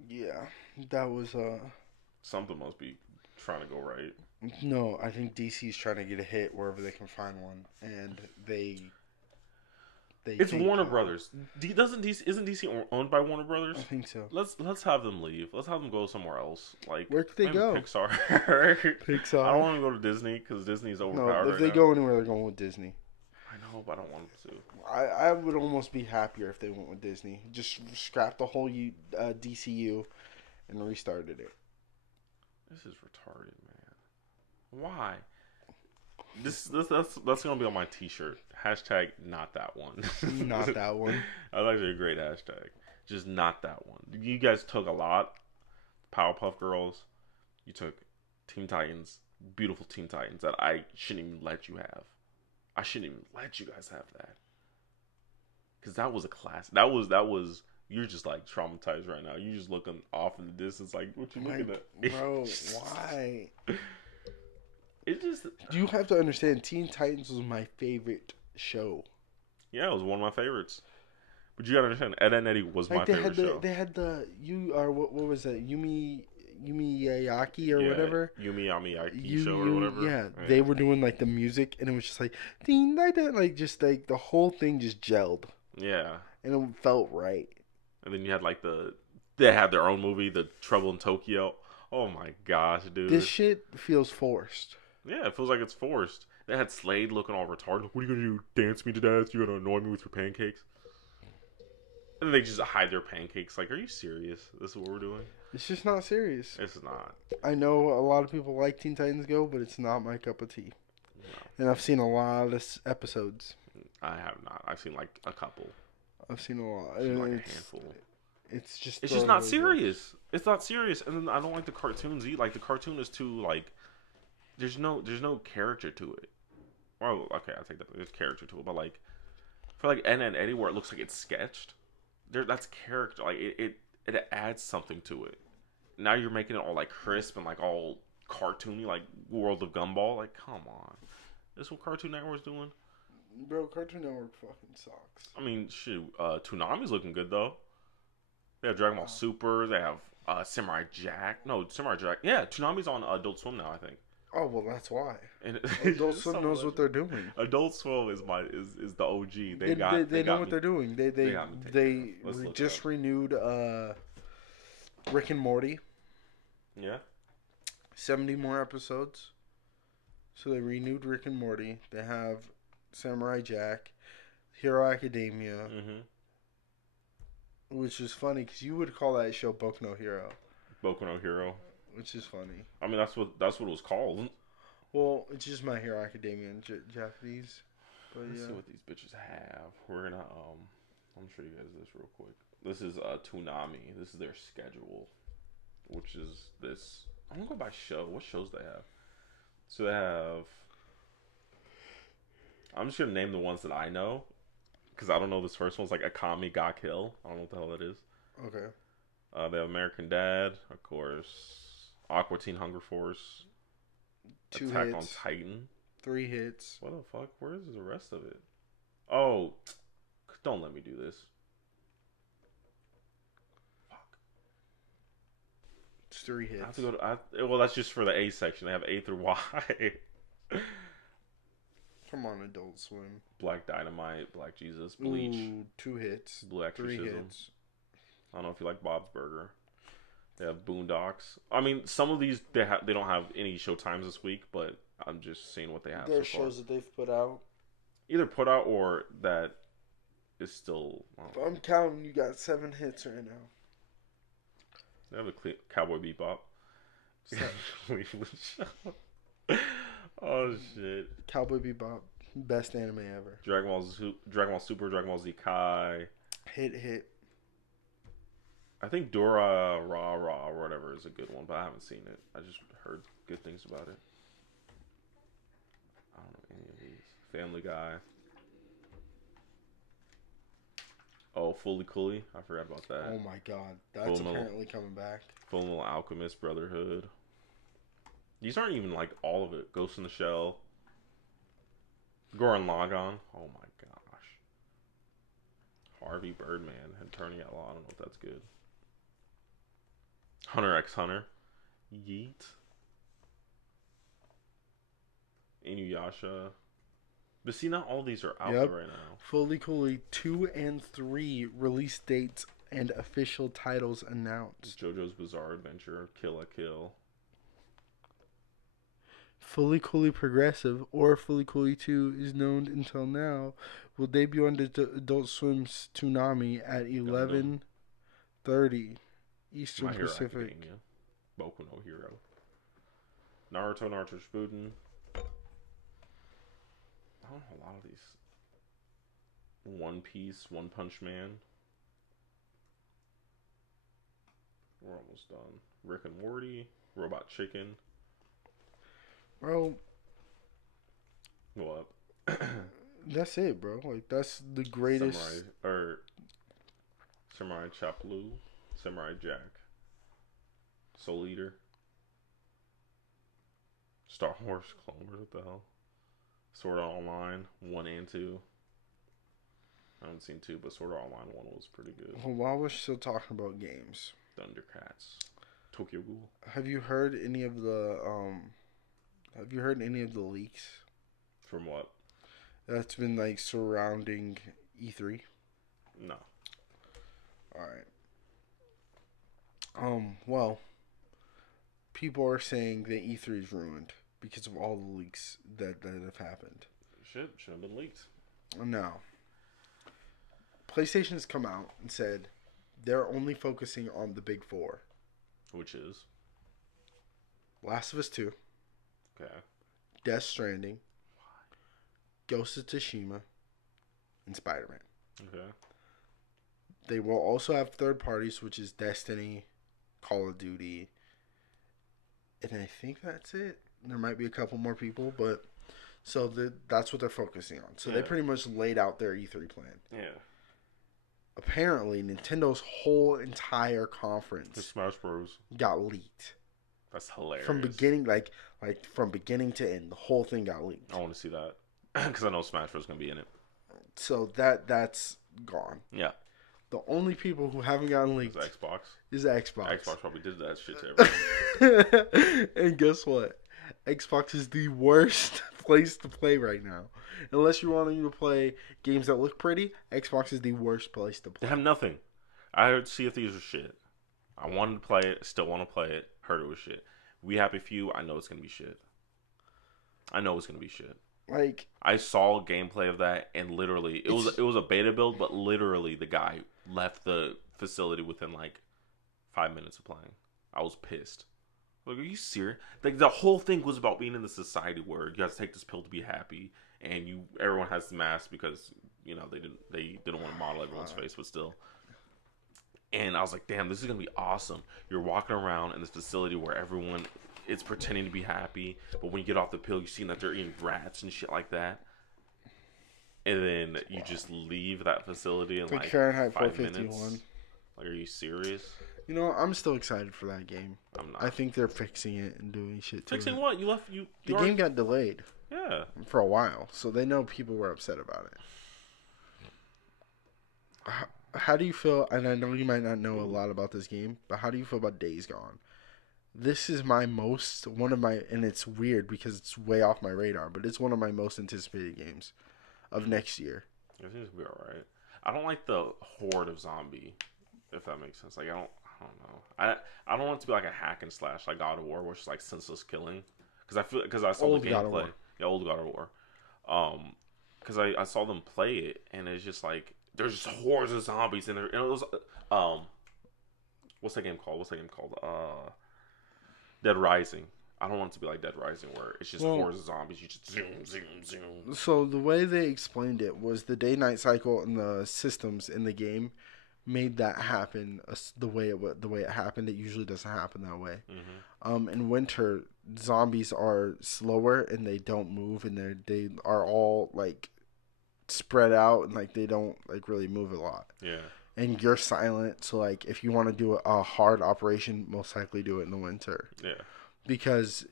Yeah, that was Something must be trying to go right. no. I think DC's trying to get a hit wherever they can find one, and they. It's think- Warner Brothers. Isn't DC owned by Warner Brothers? I think so. Let's have them leave. Let's have them go somewhere else. Like Where could they maybe go? Pixar. Pixar. I don't want to go to Disney because Disney's overpowered. No, if right they now. go anywhere, they're going with Disney. I know, but I don't want them to. I would almost be happier if they went with Disney. Just scrapped the whole DCU and restarted it. This is retarded, man. Why? That's gonna be on my T-shirt. Hashtag not that one. Not that one. That's actually a great hashtag. Just not that one. You guys took a lot. Powerpuff Girls. You took Teen Titans. Beautiful Teen Titans that I shouldn't even let you have. I shouldn't even let you guys have that. Because that was a class. That was. You're just like traumatized right now. You're just looking off in the distance, like what you looking at, Bro, why? It just. You have to understand, Teen Titans was my favorite show. Yeah, it was one of my favorites. But you gotta understand, Ed and Eddie was my favorite show. They had the what was that? Yumi Yayaki or whatever. Yumi Yamiyaki show or whatever. Yeah, they were doing like the music, and it was just like Teen Titan, like just like the whole thing just gelled, Yeah. and it felt right. And then you had like they had their own movie, The Trouble in Tokyo. Oh my gosh, dude. This shit feels forced. Yeah, it feels like it's forced. They had Slade looking all retarded. What are you gonna do? Dance me to death? You gonna annoy me with your pancakes? And then they just hide their pancakes. Like, are you serious? This is what we're doing? It's just not serious. It's not. I know a lot of people like Teen Titans Go, but it's not my cup of tea. No. And I've seen a lot of episodes. I have not. I've seen like a couple. I've seen a lot. I've seen like a It's- handful. It's just Not really serious. It's not serious. And then I don't like the cartoons either. Like the cartoon is too like there's no character to it. Well, okay, I'll take that. There's character to it, but like for like Ed and Eddie where it looks like it's sketched, that's character. Like it adds something to it. Now you're making it all like crisp and like all cartoony, like World of Gumball. Like, come on. This is what Cartoon Network's doing? good. Bro, Cartoon Network fucking sucks. I mean, shoot, Toonami's looking good though. They have Dragon Ball Super. They have Samurai Jack. No, Samurai Jack. Yeah, Toonami's on Adult Swim now, I think. Oh well, that's why. And Adult Swim knows what they're doing. Adult Swim is the OG. They know what they're doing. They got me taken. Let's look just up. renewed Rick and Morty. Yeah. 70 more episodes. So they renewed Rick and Morty. They have Samurai Jack, Hero Academia, Mm-hmm. which is funny because you would call that show Boku no Hero, Boku no Hero. which is funny. I mean, that's what it was called. Well, it's just My Hero Academia in Japanese. But Let's yeah. see what these bitches have. We're gonna I'm gonna show you guys this real quick. This is Toonami. This is their schedule, which is this. I'm gonna go by show. What shows they have? So they have. I'm just gonna name the ones that I know, because I don't know this first one's like Akame ga Kill. I don't know what the hell that is. Okay. They have American Dad, of course. Aqua Teen Hunger Force. 2 Attack hits. on Titan. 3 hits. What the fuck? Where is the rest of it? Oh, don't let me do this. Fuck. It's 3 hits. I have to go to. Well, that's just for the A section. They have A through Y. from on Adult Swim. Black Dynamite, Black Jesus, Bleach. Ooh, 2 hits. Blue 3 Exorcism. hits. I don't know if you like Bob's Burger. They have Boondocks. I mean, some of these they don't have any show times this week, but I'm just seeing what they have. There are so far. shows that they've put out. Either put out or that is still. If I'm counting, you got 7 hits right now. They have a Cowboy Bebop. Oh shit! Cowboy Bebop, best anime ever. Dragon Ball Super, Dragon Ball Z Kai. Hit. I think Dora Ra Ra or whatever is a good one, but I haven't seen it. I just heard good things about it. I don't know any of these. Family Guy. Oh, Fully Cooley. I forgot about that. Oh my god, that's apparently coming back. Full Alchemist Brotherhood. These aren't even like all of it. Ghost in the Shell. Gurren Lagann. Oh my gosh. Harvey Birdman and Turning Out Law. I don't know if that's good. Hunter x Hunter. Yeet. Inuyasha. But see, not all these are out there right now. Fully Cooley 2 and 3 release dates and official titles announced. JoJo's Bizarre Adventure. Kill la Kill. Fully Cooley Progressive or Fully Cooley 2 is known until now will debut on the Adult Swim's Toonami at 11:30 Eastern My Hero Pacific. Academia. Boku no Hero. Naruto Shippuden. I don't know a lot of these. One Piece, One Punch Man. We're almost done. Rick and Morty, Robot Chicken. Bro, What? that's it, bro. Like, that's the greatest. Samurai Champloo, Samurai Jack, Soul Eater, Star Wars Clone Wars. What the hell? Sword Art Online 1 and 2. I haven't seen 2, but Sword Art Online 1 was pretty good. Well, while we're still talking about games, Thundercats, Tokyo Ghoul. have you heard any of the leaks From what? that's been like surrounding E3? No. All right. Well, people are saying that E3 is ruined because of all the leaks that have happened. Should have been leaked. Now, PlayStation has come out and said they're only focusing on the big 4. Which is? Last of Us 2. Okay. Death Stranding. Ghost of Tsushima. And Spider-Man. Okay. They will also have third parties, which is Destiny, Call of Duty, and I think that's it. There might be a couple more people, but so that's what they're focusing on. So they pretty much laid out their E3 plan. Yeah. Apparently, Nintendo's whole entire conference The Smash Bros. got leaked. That's hilarious. From beginning, like from beginning to end, the whole thing got leaked. I want to see that because I know Smash Bros. Gonna be in it. So that's gone. Yeah. The only people who haven't gotten leaked Is Xbox. is Xbox. Xbox probably did that shit to everyone. And guess what? Xbox is the worst place to play right now. Unless you're wanting to play games that look pretty, Xbox is the worst place to They play. have nothing. I heard Sea of Thieves was shit. I wanted to play it. Still want to play it. Heard it was shit. We Happy Few. I know it's gonna be shit. Like, I saw gameplay of that, and literally, it was a beta build, but literally the guy left the facility within like 5 minutes of playing. I was pissed. Like, are you serious? Like, the whole thing was about being in the society where you have to take this pill to be happy, and everyone has the mask because they didn't want to model everyone's face, but still. And I was like, damn, this is gonna be awesome. You're walking around in this facility where everyone is pretending to be happy, but when you get off the pill, you see that they're eating rats and shit like that. And then you just leave that facility in like Fahrenheit 5 minutes. 451. Like, are you serious? I'm still excited for that game. I'm not. I think they're fixing it and doing shit to Fixing it. what? The game got delayed Yeah. for a while, so they know people were upset about it. How do you feel? And I know you might not know a lot about this game, but how do you feel about Days Gone? this is and it's weird because it's way off my radar, but it's one of my most anticipated games of next year. It seems to be alright. I don't like the horde of zombie, if that makes sense. Like I don't know. I don't want it to be like a hack and slash like God of War, which is like senseless killing. Because I saw Old the God of gameplay. War. Yeah, old God of War. Because I saw them play it, and it's just like there's just hordes of zombies, and it was what's that game called? Dead Rising. I don't want it to be like Dead Rising, where it's just hordes of zombies. You just zoom, zoom, zoom. So the way they explained it was the day-night cycle and the systems in the game made that happen the way it happened. It usually doesn't happen that way. Mm-hmm. In winter, zombies are slower and they don't move, and they are all like spread out and like they don't like really move a lot. Yeah. And you're silent, so like if you want to do a hard operation, most likely do it in the winter. Yeah. Because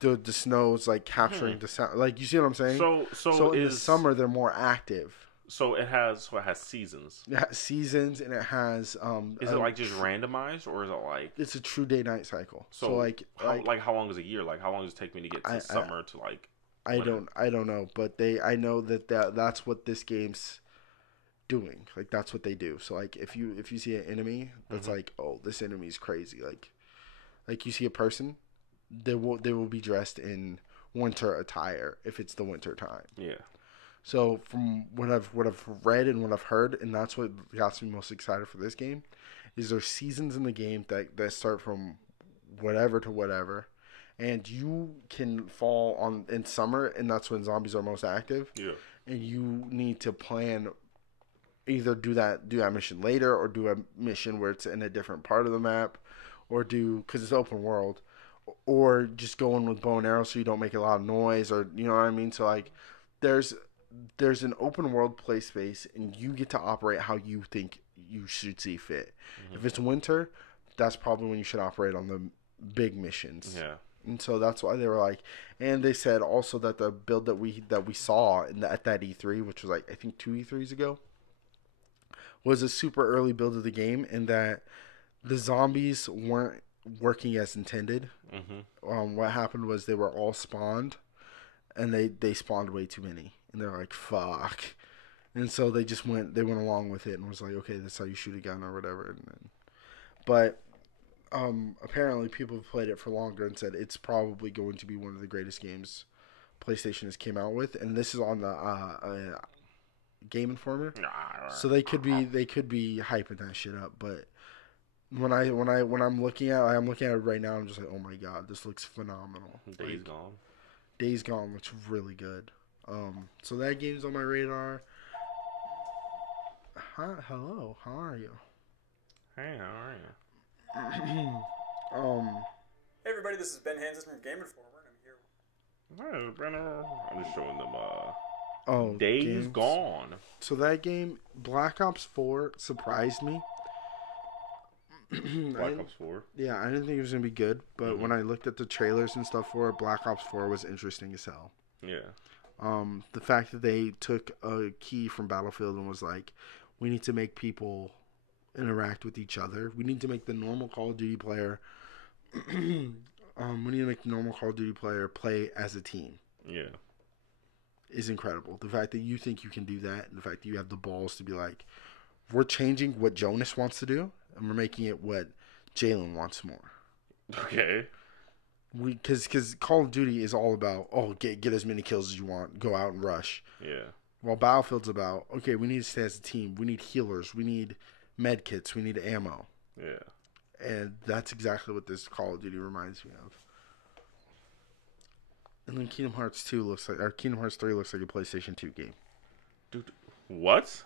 the snow's like capturing the sound. Like, you see what I'm saying? So in the summer they're more active. So it has seasons. It has seasons, and it has Is it like just randomized, or is it like it's a true day-night cycle? So how long is a year? Like how long does it take me to get to summer to like? I don't know, but I know that's what this game's doing. Like that's what they do. So like if you see an enemy that's like, oh, this enemy's crazy. Like you see a person, they will be dressed in winter attire if it's the winter time. Yeah. So from what I've read and what I've heard, and that's what got me most excited for this game, is there's seasons in the game that start from whatever to whatever, and you can fall on in summer, and that's when zombies are most active. Yeah. And you need to plan, either do that mission later, or do a mission where it's in a different part of the map, or because it's open world, or just go in with bow and arrow so you don't make a lot of noise, or you know what I mean. So like there's an open world play space, and you get to operate how you think you should see fit. Mm-hmm. If it's winter, that's probably when you should operate on the big missions. Yeah. And so that's why they were like, and they said also that the build that we saw at that E3, which was like I think 2 E3s ago, was a super early build of the game, and that the zombies weren't working as intended. Mm-hmm. What happened was they were all spawned, and they spawned way too many, and they're like, fuck. And so they went along with it and was like, okay, that's how you shoot a gun or whatever. But apparently people have played it for longer and said it's probably going to be one of the greatest games PlayStation has came out with, and this is on the Game Informer, so they could be hyping that shit up. But when I'm looking at it right now, I'm just like, oh my god, this looks phenomenal. Days Gone looks really good. So that game's on my radar. Hello, how are you? Hey, how are you? Hey everybody, this is Ben Hansen from Game Informer, and I'm here. Hey, Brenner. I'm just showing them Days games. Gone. So that game, Black Ops 4, surprised me. Black Ops 4? Yeah, I didn't think it was going to be good, but when I looked at the trailers and stuff for it, Black Ops 4 was interesting as hell. Yeah. The fact that they took a key from Battlefield and was like, we need to make people interact with each other. We need to make the normal Call of Duty player play as a team. Yeah. Is incredible. The fact that you think you can do that, and the fact that you have the balls to be like, we're changing what Jonas wants to do, and we're making it what Jalen wants more. Okay. Because Call of Duty is all about, get as many kills as you want, go out and rush. Yeah. While Battlefield's about, okay, we need to stay as a team. We need healers. We need med kits. We need ammo. Yeah. And that's exactly what this Call of Duty reminds me of. And then Kingdom Hearts 3 looks like a PlayStation 2 game. Dude, what?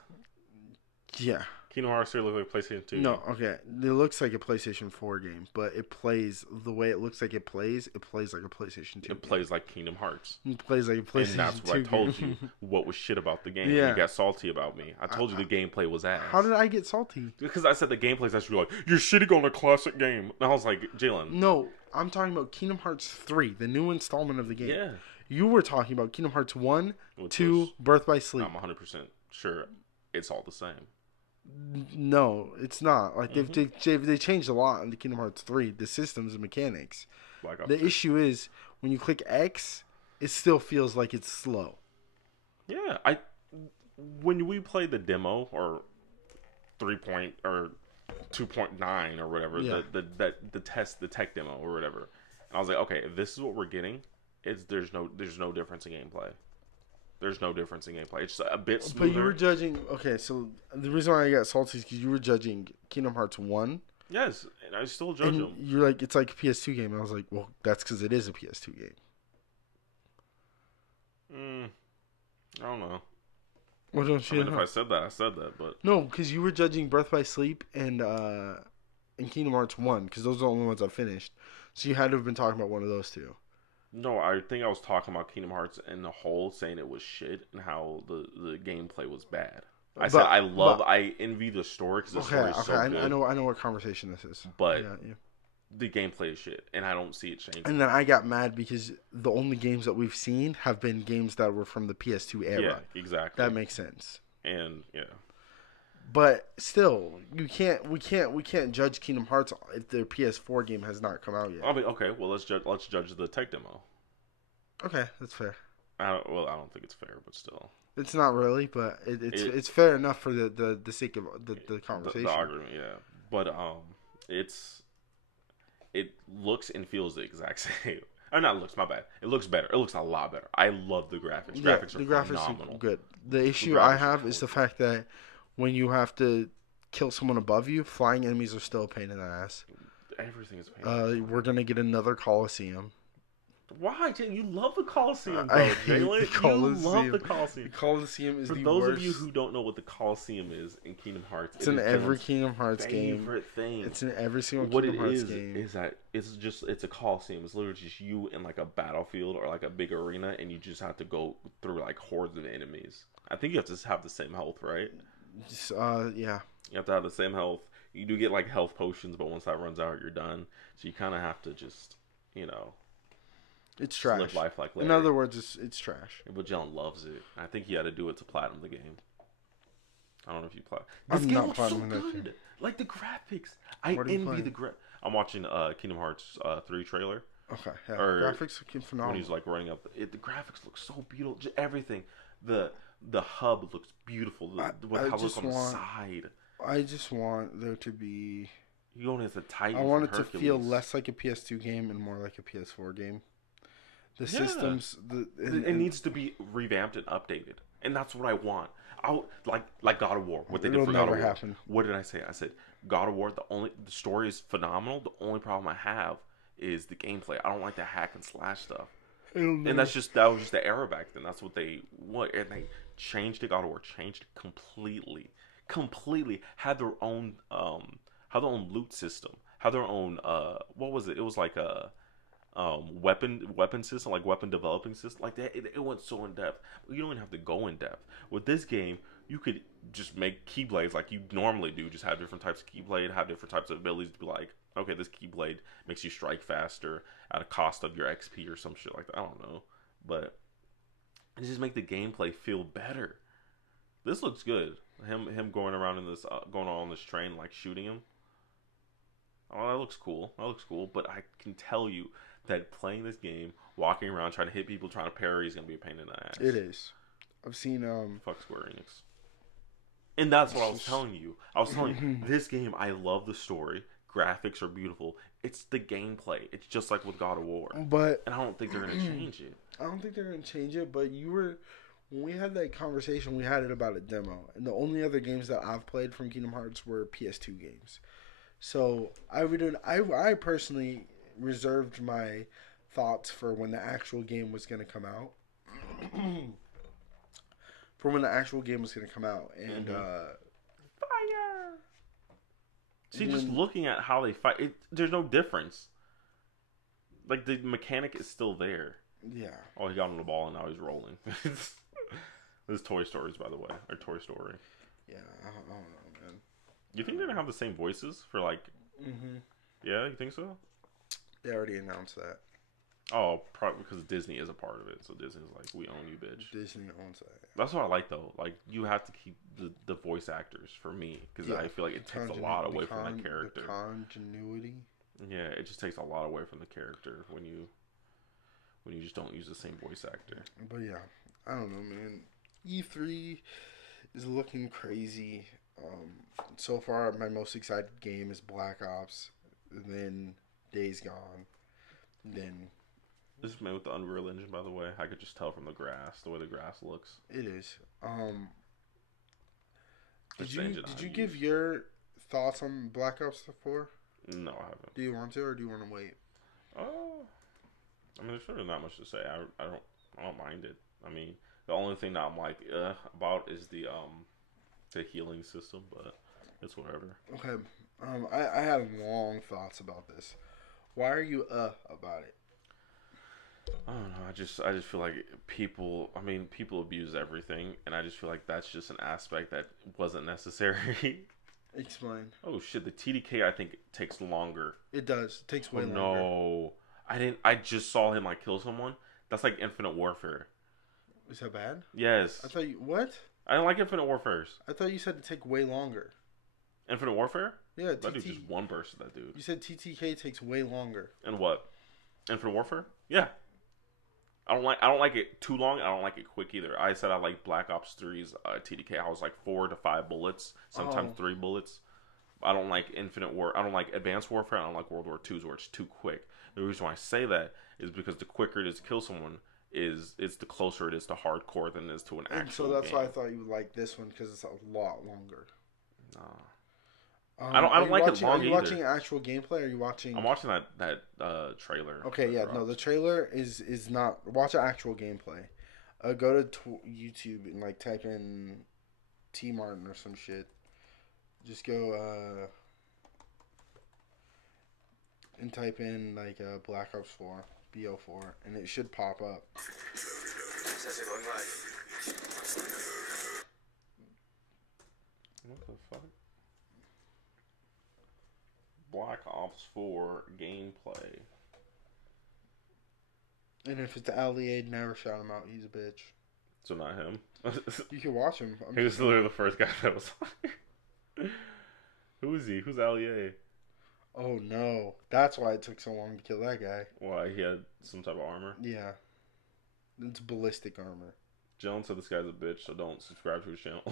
Yeah. Kingdom Hearts 3 looks like PlayStation 2. No, okay. It looks like a PlayStation 4 game, but it plays the way it looks like it plays like a PlayStation 2 It plays like Kingdom Hearts. It plays like a PlayStation 2 And that's what I told you what was shit about the game. Yeah. You got salty about me. I told you the gameplay was ass. How did I get salty? Because I said the gameplay's actually like, you're shitting on a classic game. And I was like, Jalen. No, I'm talking about Kingdom Hearts 3, the new installment of the game. Yeah. You were talking about Kingdom Hearts 1, 2, Birth by Sleep. I'm 100% sure it's all the same. No, it's not. Like they changed a lot in the Kingdom Hearts 3, the systems and mechanics. Black Ops The 3. issue is when you click X, it still feels like it's slow. Yeah, when we played the demo or 3 point or 2.9 or whatever, Yeah. the tech demo or whatever, and I was like, okay, if this is what we're getting, there's no difference in gameplay. There's no difference in gameplay. It's a bit smoother. But you were judging. Okay, so the reason why I got salty is because you were judging Kingdom Hearts 1. Yes, and I still judge And them. you're like, it's like a PS2 game. And I was like, well, that's because it is a PS2 game. I don't know. What don't you I mean, know? if I said that, but No, because you were judging Birth by Sleep and Kingdom Hearts 1, because those are the only ones I finished. So you had to have been talking about one of those two. no, I think I was talking about Kingdom Hearts in the whole, saying it was shit and how the gameplay was bad. I said I envy the story because the story is so good. I know what conversation this is. But yeah. the gameplay is shit, and I don't see it changing. And then I got mad because the only games that we've seen have been games that were from the PS2 era. Yeah, exactly. That makes sense. And yeah, But still, we can't judge Kingdom Hearts if their PS4 game has not come out yet. I mean, okay, well let's judge the tech demo. Okay, that's fair. I don't think it's fair, but still, It's not really, but it's fair enough for the sake of the conversation. the argument, yeah. But it looks and feels the exact same. Or not looks, my bad. It looks better. It looks a lot better. I love the graphics. Yeah, Graphics are the graphics phenomenal. are good. The issue graphics I are have is the fact that when you have to kill someone above you, flying enemies are still a pain in the ass. Everything is painful. We're gonna get another Coliseum. Why, Jay? You love the Coliseum, I though, hate Jalen. the Coliseum. You love the Coliseum. The Coliseum is For the those worst. of you who don't know what the Coliseum is in Kingdom Hearts, It's in every Kingdom Hearts game. favorite thing. It's in every single What Kingdom it Hearts is game. is that it's a Coliseum. It's literally just you in like a battlefield or like a big arena, and you just have to go through like hordes of enemies. I think you have to have the same health, right? Just, yeah. You have to have the same health. You do get like health potions, but once that runs out, you're done. So you kind of have to just, It's live trash. life like Larry. In other words, it's trash. But Jalen loves it. I think he had to do it to platinum the game. I don't know if you play. I'm This game not looks so platinum that good. game. Like the graphics. I What are you envy playing? the I'm watching Kingdom Hearts 3 trailer. Okay, yeah. Or Graphics looking When phenomenal. he's like running up, the graphics look so beautiful. Just everything. The hub looks beautiful. How it looks just on the want- side. I just want there to be. You going as the Titan. I want it from to feel Hercules. less like a PS2 game and more like a PS4 game. The Yeah. systems, It needs to be revamped and updated, and that's what I want. Like God of War. What they did It'll for God of never War. happen. What did I say? I said God of War. The story is phenomenal. The only problem I have is the gameplay. I don't like the hack and slash stuff. And that was just the era back then. That's what they want, and they changed it. God of War changed it completely. Had their own loot system. Had their own what was it? It was like a weapon system, like weapon developing system, like that. It went so in depth. You don't even have to go in depth with this game. You could just make keyblades like you normally do. Just have different types of keyblade, have different types of abilities to be like, okay, this keyblade makes you strike faster at a cost of your XP or some shit like that. I don't know, but it just make the gameplay feel better. This looks good. Him going around in this going on this train, like shooting him. Oh, that looks cool. But I can tell you that playing this game, walking around trying to hit people, trying to parry is gonna be a pain in the ass. It is. I've seen Fuck Square Enix. And that's what I was telling you. I was telling you, this game, I love the story. Graphics are beautiful. It's the gameplay. It's just like with God of War. but And I don't think they're gonna change it. I don't think they're gonna change it. But when we had that conversation, we had it about a demo, and the only other games that I've played from Kingdom Hearts were PS2 games. So I personally reserved my thoughts for when the actual game was gonna come out. And Fire! See, just looking at how they fight, there's no difference. Like, the mechanic is still there. yeah, Oh, he got on the ball and now he's rolling. This is Toy Stories, by the way. Or Toy Story. yeah, I don't know, man. You think they're going to have the same voices for, like... Mm-hmm. Yeah, you think so? They already announced that. Oh, probably because Disney is a part of it. So Disney's like, we own you, bitch. Disney owns that. That's what I like, though. Like, you have to keep the voice actors for me. Because I feel like it takes a lot away from the character. The continuity. Yeah, it just takes a lot away from the character when you just don't use the same voice actor. But yeah, I don't know, man. E3 is looking crazy. So far, my most excited game is Black Ops. Then Days Gone. Then this is made with the Unreal Engine, by the way. I could just tell from the grass, the way the grass looks. It is. Did you use. give your thoughts on Black Ops 4? No, I haven't. Do you want to, or do you want to wait? I mean, there's really not much to say. I don't mind it. I mean, the only thing that I'm like about is the healing system, but it's whatever. Okay. I have long thoughts about this. Why are you about it? I don't know. I just feel like people abuse everything, and I just feel like that's just an aspect that wasn't necessary. Explain. Oh shit, the TDK I think takes longer. It does. It takes way longer. No. I just saw him like kill someone. That's like Infinite Warfare. Is that bad? Yes. I thought you what? I don't like Infinite Warfares. I thought you said it take way longer. Infinite Warfare? Yeah, that dude just one burst that dude. You said TTK takes way longer. And what? Infinite Warfare? Yeah. I don't like it too long. I don't like it quick either. I said I like Black Ops 3's TDK. I was like 4 to 5 bullets, sometimes 3 bullets. I don't like I don't like Advanced Warfare. I don't like World War II's where it's too quick. The reason why I say that is because the quicker it is to kill someone it's the closer it is to hardcore than it is to an actual game. So that's game. why I thought you would like this one because it's a lot longer. Nah. I don't like it long either. Are you either. watching actual gameplay or are you watching... I'm watching that trailer. Okay, yeah. No, the trailer is not... Watch actual gameplay. Go to YouTube and like type in T Martin or some shit. Just go and type in like Black Ops 4, BO4, and it should pop up. What the fuck? Black Ops 4 gameplay. And if it's Alliade, never shout him out. He's a bitch. So not him. You can watch him. He was literally the first guy that was on. Who is he? Who's Allier? Oh no, that's why it took so long to kill that guy. Why? He had some type of armor? Yeah. It's ballistic armor. Jones said this guy's a bitch, so don't subscribe to his channel.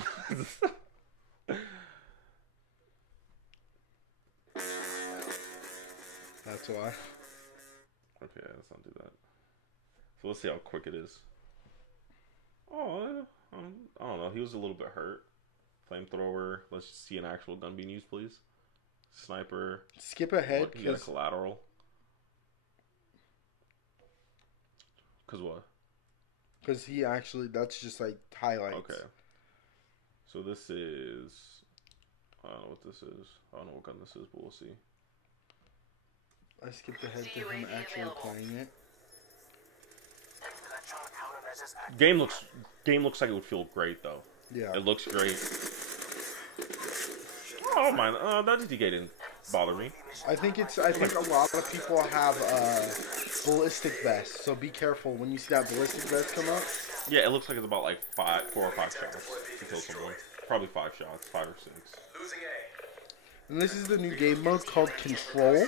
That's why. Okay, let's not do that. So let's see how quick it is. Oh, I don't know. He was a little bit hurt. Flamethrower. Let's see an actual gun being used, please. Sniper. Skip ahead. You got a collateral. Cause what? Because he actually, that's just like highlights. Okay. So this is, I don't know what this is. I don't know what gun this is, but we'll see. I skipped ahead to him actually playing it. Game looks like it would feel great though. Yeah. It looks great. Oh my, that DTK didn't bother me. I think a lot of people have ballistic vests, so be careful when you see that ballistic vest come up. Yeah, it looks like it's about like 4 or 5 shots to kill someone. Probably 5 shots, 5 or 6. And this is the new game mode called Control,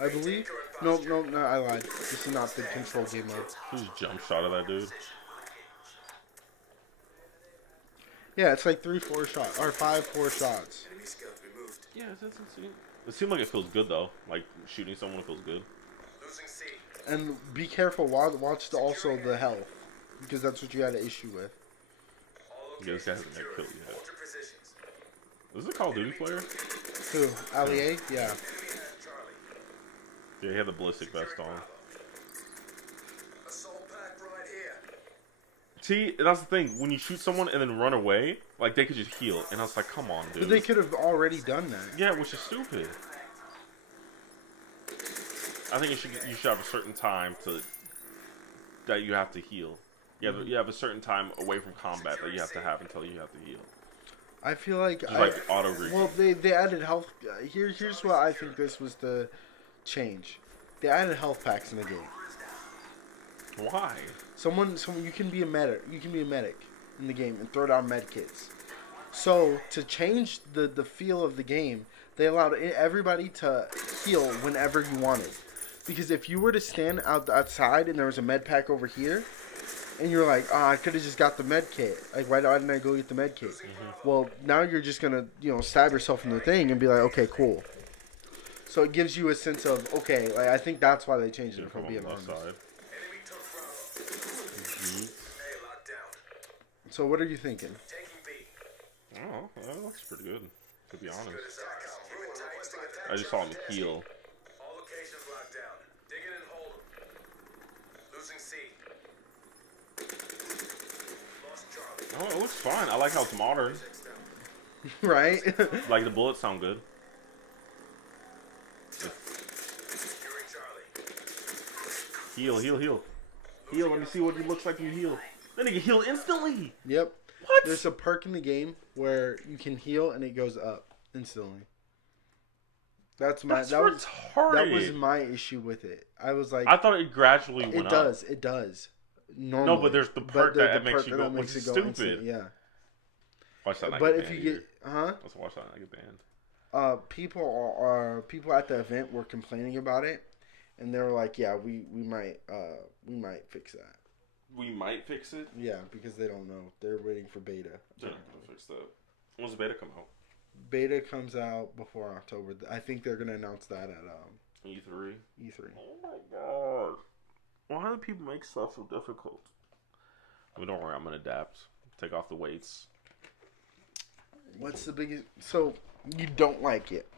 I believe. No, I lied. This is not the Control game mode. Just jump shot of that dude. Yeah, it's like 3-4 shots or 5-4 shots. Yeah, it seems like it feels good though. Like shooting someone feels good. And be careful. Watch also the health, because that's what you had an issue with. Yeah, this guy hasn't been killed yet. Is this a Call of Duty player? Who? Allier? Yeah. Yeah, he had the ballistic vest on. See, that's the thing. When you shoot someone and then run away, like they could just heal, and I was like, "Come on, dude." But they could have already done that. Yeah, which is stupid. I think you should have a certain time that you have to heal. You have a certain time away from combat that you have to have until you have to heal. I feel like just like auto reach. Well, they added health. Here's what I think this was the change. They added health packs in the game. Why? Someone, you can be a medic. You can be a medic in the game and throw down med kits. So to change the feel of the game, they allowed everybody to heal whenever you wanted. Because if you were to stand outside and there was a med pack over here, and you're like, I could have just got the med kit. Like, why didn't I go get the med kit? Mm-hmm. Well, now you're just gonna, stab yourself in the thing and be like, okay, cool. So it gives you a sense of, okay, like, I think that's why they changed it from being honest. Mm-hmm. So what are you thinking? Oh, that looks pretty good. To be honest, I just saw him heal. All locations locked down. Dig in and hold them. Losing C. Lost Charlie. Oh, it looks fine. I like how it's modern. Right? Like the bullets sound good. Securing Charlie. Heal. Heal. Let me see what he looks like when you heal. Then he can heal instantly. Yep. What? There's a perk in the game where you can heal and it goes up instantly. That was my issue with it. I was like, I thought it gradually went up. It does. Normally. No, but there's the perk that makes you go, which is stupid. Instant, yeah. Watch that. But if you get, let's watch that. I get banned. People at the event were complaining about it, and they were like, yeah, we might fix that. We might fix it. Yeah, because they don't know. They're waiting for beta. They're not gonna fix that. When does beta come out? Beta comes out before October. I think they're gonna announce that at E3. E3. Oh my god! Why do people make stuff so difficult? I mean, don't worry. I'm gonna adapt. Take off the weights. What's the biggest? So you don't like it?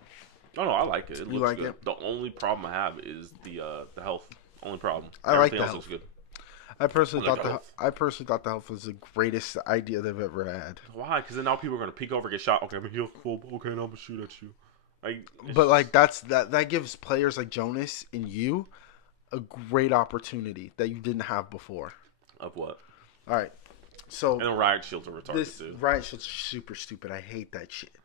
No, I like it. It looks like good. it? The only problem I have is the health. Only problem. I like Everything the else health. looks good. I personally thought the health was the greatest idea they've ever had. Why? Because then now people are gonna peek over, get shot. Okay, I'm heal. Cool. Okay, now I'm gonna shoot at you. That gives players like Jonas and you a great opportunity that you didn't have before. Of what? All right, so and then riot shields are retarded too. Riot shields are super stupid. I hate that shit.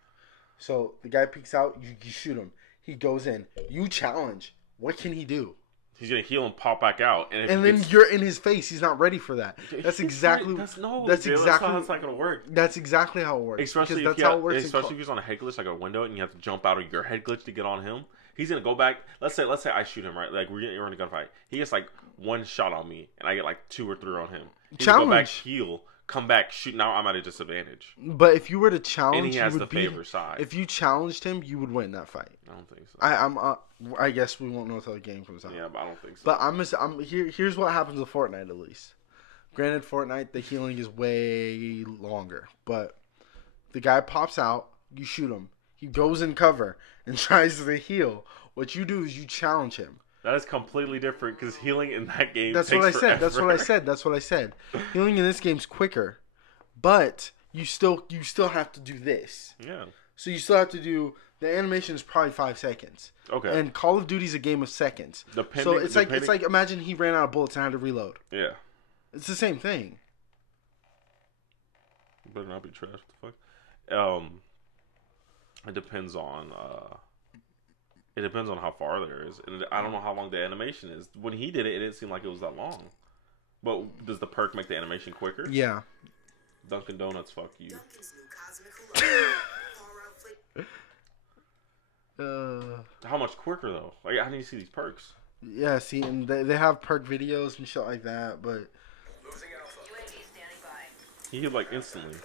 So the guy peeks out, you shoot him. He goes in. You challenge. What can he do? He's gonna heal and pop back out, and then you're in his face. He's not ready for that. That's exactly. That's exactly. That's not gonna work. That's exactly how it works. Especially if he's on a head glitch, like a window, and you have to jump out of your head glitch to get on him. He's gonna go back. Let's say I shoot him, right? Like you're in a gunfight. He gets like one shot on me, and I get like 2 or 3 on him. He's challenge. Go back, heal, come back, shoot. Now I'm at a disadvantage. But if you were to challenge, and he has the favor side. If you challenged him, you would win that fight. I don't think so. I guess we won't know until the game comes out. Yeah, but I don't think so. But here's what happens with Fortnite, at least. Granted, Fortnite, the healing is way longer. But the guy pops out, you shoot him. He goes in cover and tries to heal. What you do is you challenge him. That is completely different because healing in that game takes forever. That's what I said. Healing in this game's quicker. But you still have to do this. Yeah. So you still have to do... The animation is probably 5 seconds. Okay. And Call of Duty's a game of seconds. So it's like imagine he ran out of bullets and had to reload. Yeah. It's the same thing. Better not be trash. What the fuck? It depends on how far there is, and I don't know how long the animation is. When he did it, it didn't seem like it was that long. But does the perk make the animation quicker? Yeah. Dunkin' Donuts, fuck you. How much quicker though? Like, how do you see these perks? Yeah, see, and they have perk videos and shit like that, but he healed like instantly.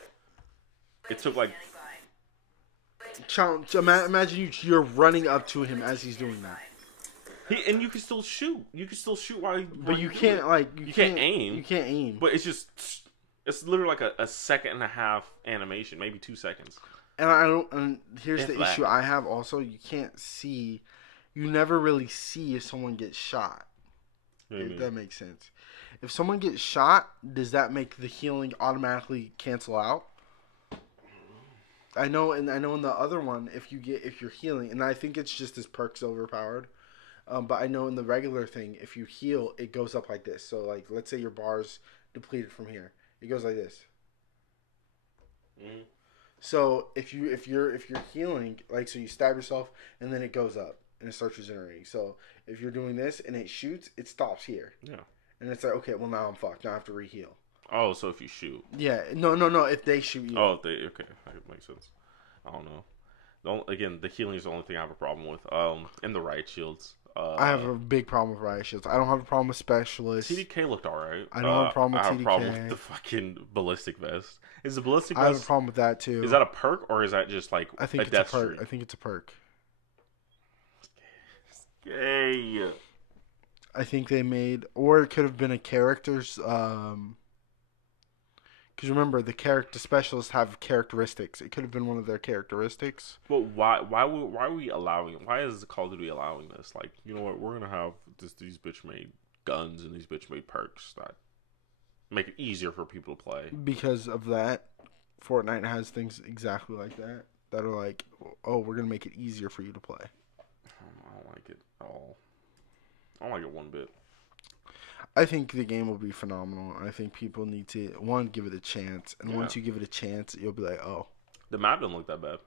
It took like. Imagine you're running up to him as he's doing that. And you can still shoot. You can still shoot while. But you can't you can't aim. You can't aim. But it's literally like a second and a half animation, maybe 2 seconds. And here's the issue I have also. You can't see. You never really see if someone gets shot. If that makes sense. If someone gets shot, does that make the healing automatically cancel out? I know in the other one, if you're healing, and I think it's just this perk's overpowered. But I know in the regular thing, if you heal, it goes up like this. So like, let's say your bar's depleted from here, it goes like this. So if you're healing, like, so you stab yourself and then it goes up and it starts regenerating. So if you're doing this and it shoots, it stops here. Yeah. And it's like, okay, well now I'm fucked. Now I have to re-heal. Oh, so if you shoot. Yeah, no. If they shoot you. Oh, okay, that makes sense. I don't know. Again, the healing is the only thing I have a problem with. And the riot shields. I have a big problem with riot shields. I don't have a problem with specialists. TDK looked alright. I don't have a problem with TDK. I have a problem with the fucking ballistic vest. Is the ballistic vest? I have a problem with that too. Is that a perk or is that just like I think a it's death a perk. streak? I think it's a perk. Yay! I think they made, or it could have been a character's. Because remember, the character specialists have characteristics. It could have been one of their characteristics. But why are we allowing? Why is Call of Duty allowing this? Like, you know what? We're gonna have these bitch made guns and these bitch made perks that make it easier for people to play. Because of that, Fortnite has things exactly like that that are like, oh, we're gonna make it easier for you to play. I don't like it at all. I don't like it one bit. I think the game will be phenomenal. I think people need to, one, give it a chance. And once you give it a chance, you'll be like, oh. The map didn't look that bad.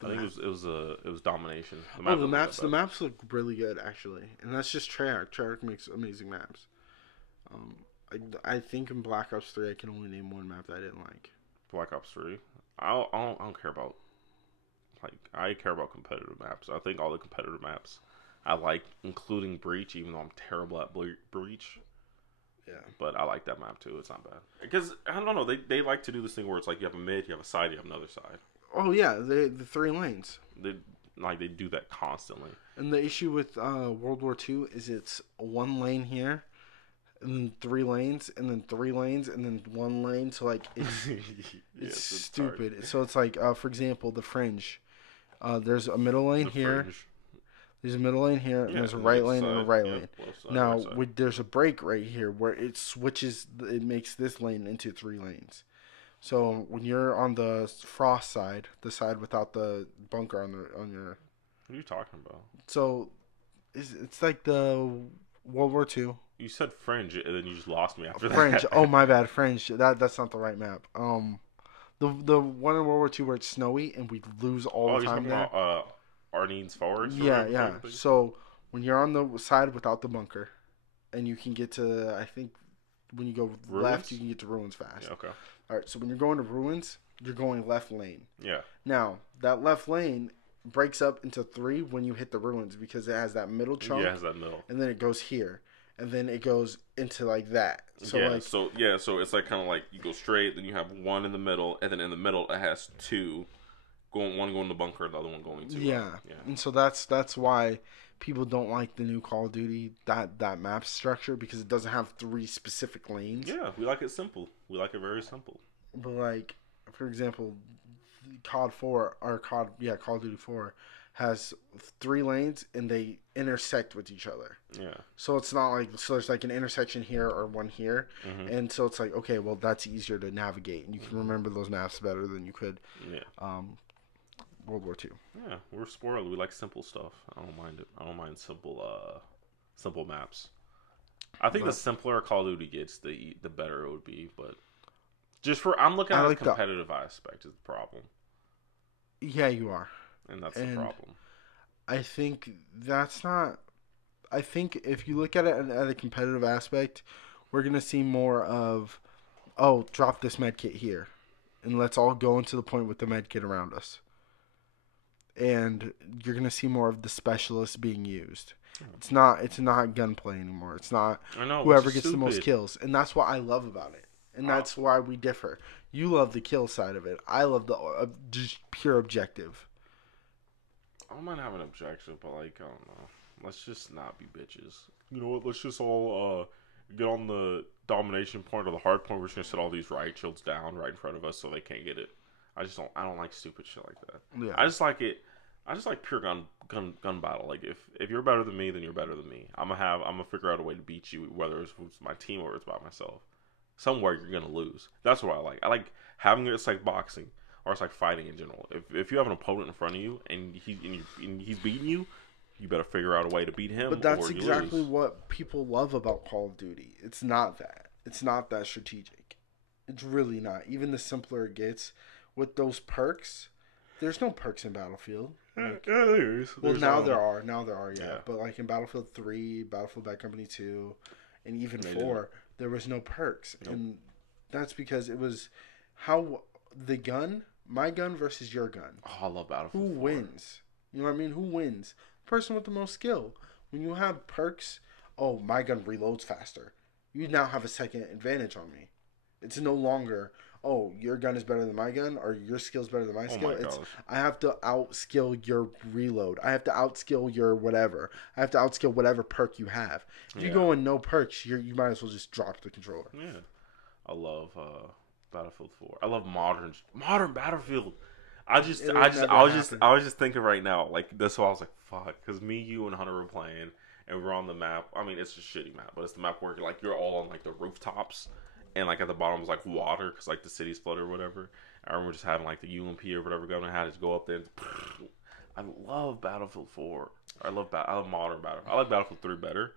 I think it was domination. The maps look really good, actually. And that's just Treyarch. Treyarch makes amazing maps. I think in Black Ops 3, I can only name one map that I didn't like. Black Ops 3? I don't care about, like, I care about competitive maps. I think all the competitive maps I like, including Breach, even though I'm terrible at Breach. Yeah. But I like that map too. It's not bad. Because, I don't know, they like to do this thing where it's like you have a mid, you have a side, you have another side. Oh, yeah, the 3 lanes. They do that constantly. And the issue with World War II is it's 1 lane here, and then 3 lanes, and then 3 lanes, and then 1 lane. So, like, it's stupid. Hard. So, it's like, for example, the Fringe. There's a middle lane here. Fringe. There's a middle lane here, and there's a right lane and a right lane. Now, there's a break right here where it switches, it makes this lane into 3 lanes. So when you're on the Frost side, the side without the bunker on your... What are you talking about? So, it's like the World War II. You said Fringe, and then you just lost me after that. Fringe. Oh, my bad. Fringe. That's not the right map. The one in World War II where it's snowy and we lose all the time there. You're talking about Ardennes Forest? Yeah. So when you're on the side without the bunker, and you can get to, I think, when you go left, you can get to Ruins fast. Yeah, okay. All right, so when you're going to Ruins, you're going left lane. Yeah. Now, that left lane breaks up into 3 when you hit the Ruins because it has that middle chunk. Yeah, it has that middle. And then it goes here. And then it goes into like that. So so it's like kind of like you go straight, then you have 1 in the middle, and then in the middle it has 2. One going in the bunker, the other one going to yeah. And so that's why people don't like the new Call of Duty that map structure because it doesn't have 3 specific lanes. Yeah, we like it simple. We like it very simple. But like, for example, Call of Duty 4 has 3 lanes and they intersect with each other. Yeah. So it's not like there's like an intersection here or one here, and so it's like okay, well that's easier to navigate and you can remember those maps better than you could. Yeah. World War II. Yeah, we're spoiled. We like simple stuff. I don't mind it. I don't mind simple maps. I think the simpler Call of Duty gets, the better it would be. But I'm looking at the competitive aspect is the problem. Yeah, you are, and that's the problem. I think that's not. I think if you look at it at a competitive aspect, we're gonna see more of, drop this med kit here, and let's all go into the point with the med kit around us. And you're gonna see more of the specialists being used. It's not gunplay anymore. It's not whoever gets the most kills, and that's what I love about it. And that's why we differ. You love the kill side of it. I love the just pure objective. I might have an objection, but like I don't know. Let's just not be bitches. You know what? Let's just all get on the domination point or the hard point. We're just gonna set all these riot shields down right in front of us so they can't get it. I don't like stupid shit like that. Yeah. I just like pure gun battle. Like if you're better than me, then you're better than me. I'm gonna figure out a way to beat you, whether it's my team or it's by myself. Somewhere you're gonna lose. That's what I like. I like having it's like boxing or it's like fighting in general. If you have an opponent in front of you and he's beating you, you better figure out a way to beat him. But that's exactly what people love about Call of Duty. It's not that. It's not that strategic. It's really not. Even the simpler it gets. With those perks, there's no perks in Battlefield. Like, there's now there are, yeah. Yeah. But like in Battlefield 3, Battlefield Bad Company 2, and even They 4, there was no perks, Nope. and that's because it was how the gun, my gun versus your gun. Oh, I love Battlefield. Who 4. wins? You know what I mean? Who wins? Person with the most skill. When you have perks, oh, my gun reloads faster. You now have a second advantage on me. It's no longer, oh, your gun is better than my gun, or your skill's better than my skill. my It's gosh. I have to outskill your reload. I have to outskill your whatever. I have to outskill whatever perk you have. If you Yeah. go in no perks, you might as well just drop the controller. Yeah, I love Battlefield 4. I love modern Battlefield. I was just thinking right now, like that's why I was like, fuck, because me, you, and Hunter were playing, and we're on the map. I mean, it's a shitty map, but it's the map where like you're all on like the rooftops, and like at the bottom is like water because like the city's flooded or whatever. I remember just having like the UMP or whatever gun I had to go up there. I love Battlefield 4. I love modern Battlefield. I like Battlefield 3 better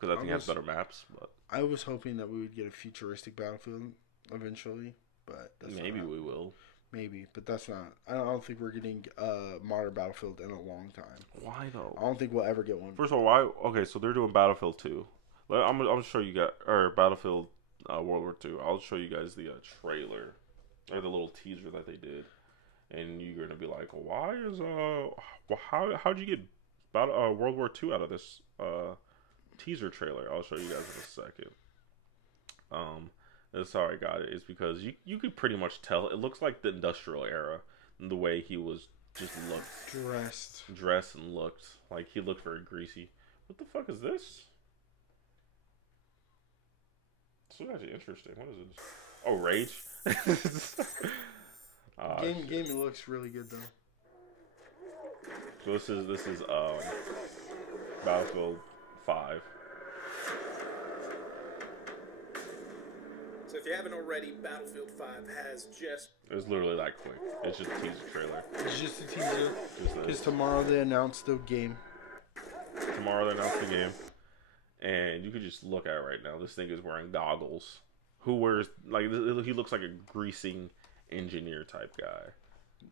because I think it has better maps. But I was hoping that we would get a futuristic Battlefield eventually, but that's maybe not we will. Maybe, but that's not. I don't think we're getting modern Battlefield in a long time. Why though? I don't think we'll ever get one. First of all, why? Okay, so they're doing Battlefield 2. I'm gonna show you guys, or Battlefield World War 2. I'll show you guys the trailer or the little teaser that they did, and you're gonna be like, why is how'd you get World War 2 out of this teaser trailer? I'll show you guys in a second. That's how I got it. Is because you could pretty much tell it looks like the industrial era, the way he was just dressed and looked like he looked very greasy. What the fuck is this? This is actually interesting. What is this? Oh, Rage. Game looks really good though. So this is Battlefield 5. So if you haven't already, Battlefield 5 has just... It's literally that quick. It's just a teaser trailer. It's just a teaser. Just Because tomorrow they announce the game. Tomorrow they announce the game, and you could just look at it right now. This thing is wearing goggles. Who wears like he looks like a greasing engineer type guy.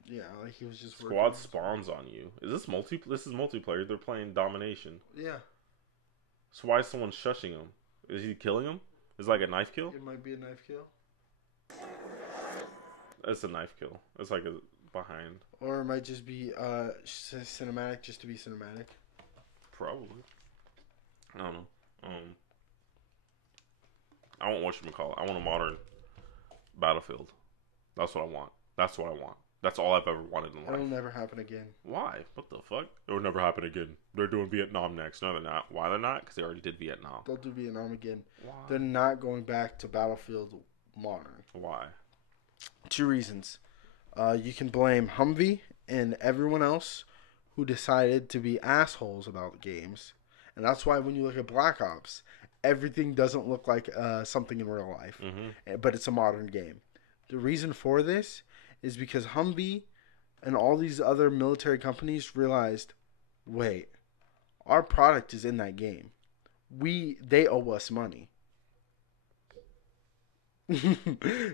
Yeah, like he was just Squad spawns on you. Is this This is multiplayer. They're playing domination. Yeah. So why is someone shushing him? Is he killing him? Is it like a knife kill? It might be a knife kill. It's a knife kill. It's like a behind. Or it might just be cinematic just to be cinematic. Probably. I don't know. I want whatchamacallit. I want a modern Battlefield. That's what I want. That's what I want. That's all I've ever wanted in life. It'll never happen again. Why? What the fuck? It will never happen again. They're doing Vietnam next. No, they're not. Why they're not? Because they already did Vietnam. They'll do Vietnam again. Why? They're not going back to Battlefield Modern. Why? 2 reasons. You can blame Humvee and everyone else who decided to be assholes about games. And that's why when you look at Black Ops, everything doesn't look like something in real life. Mm-hmm. But it's a modern game. The reason for this is because Humvee and all these other military companies realized, wait, our product is in that game. They owe us money.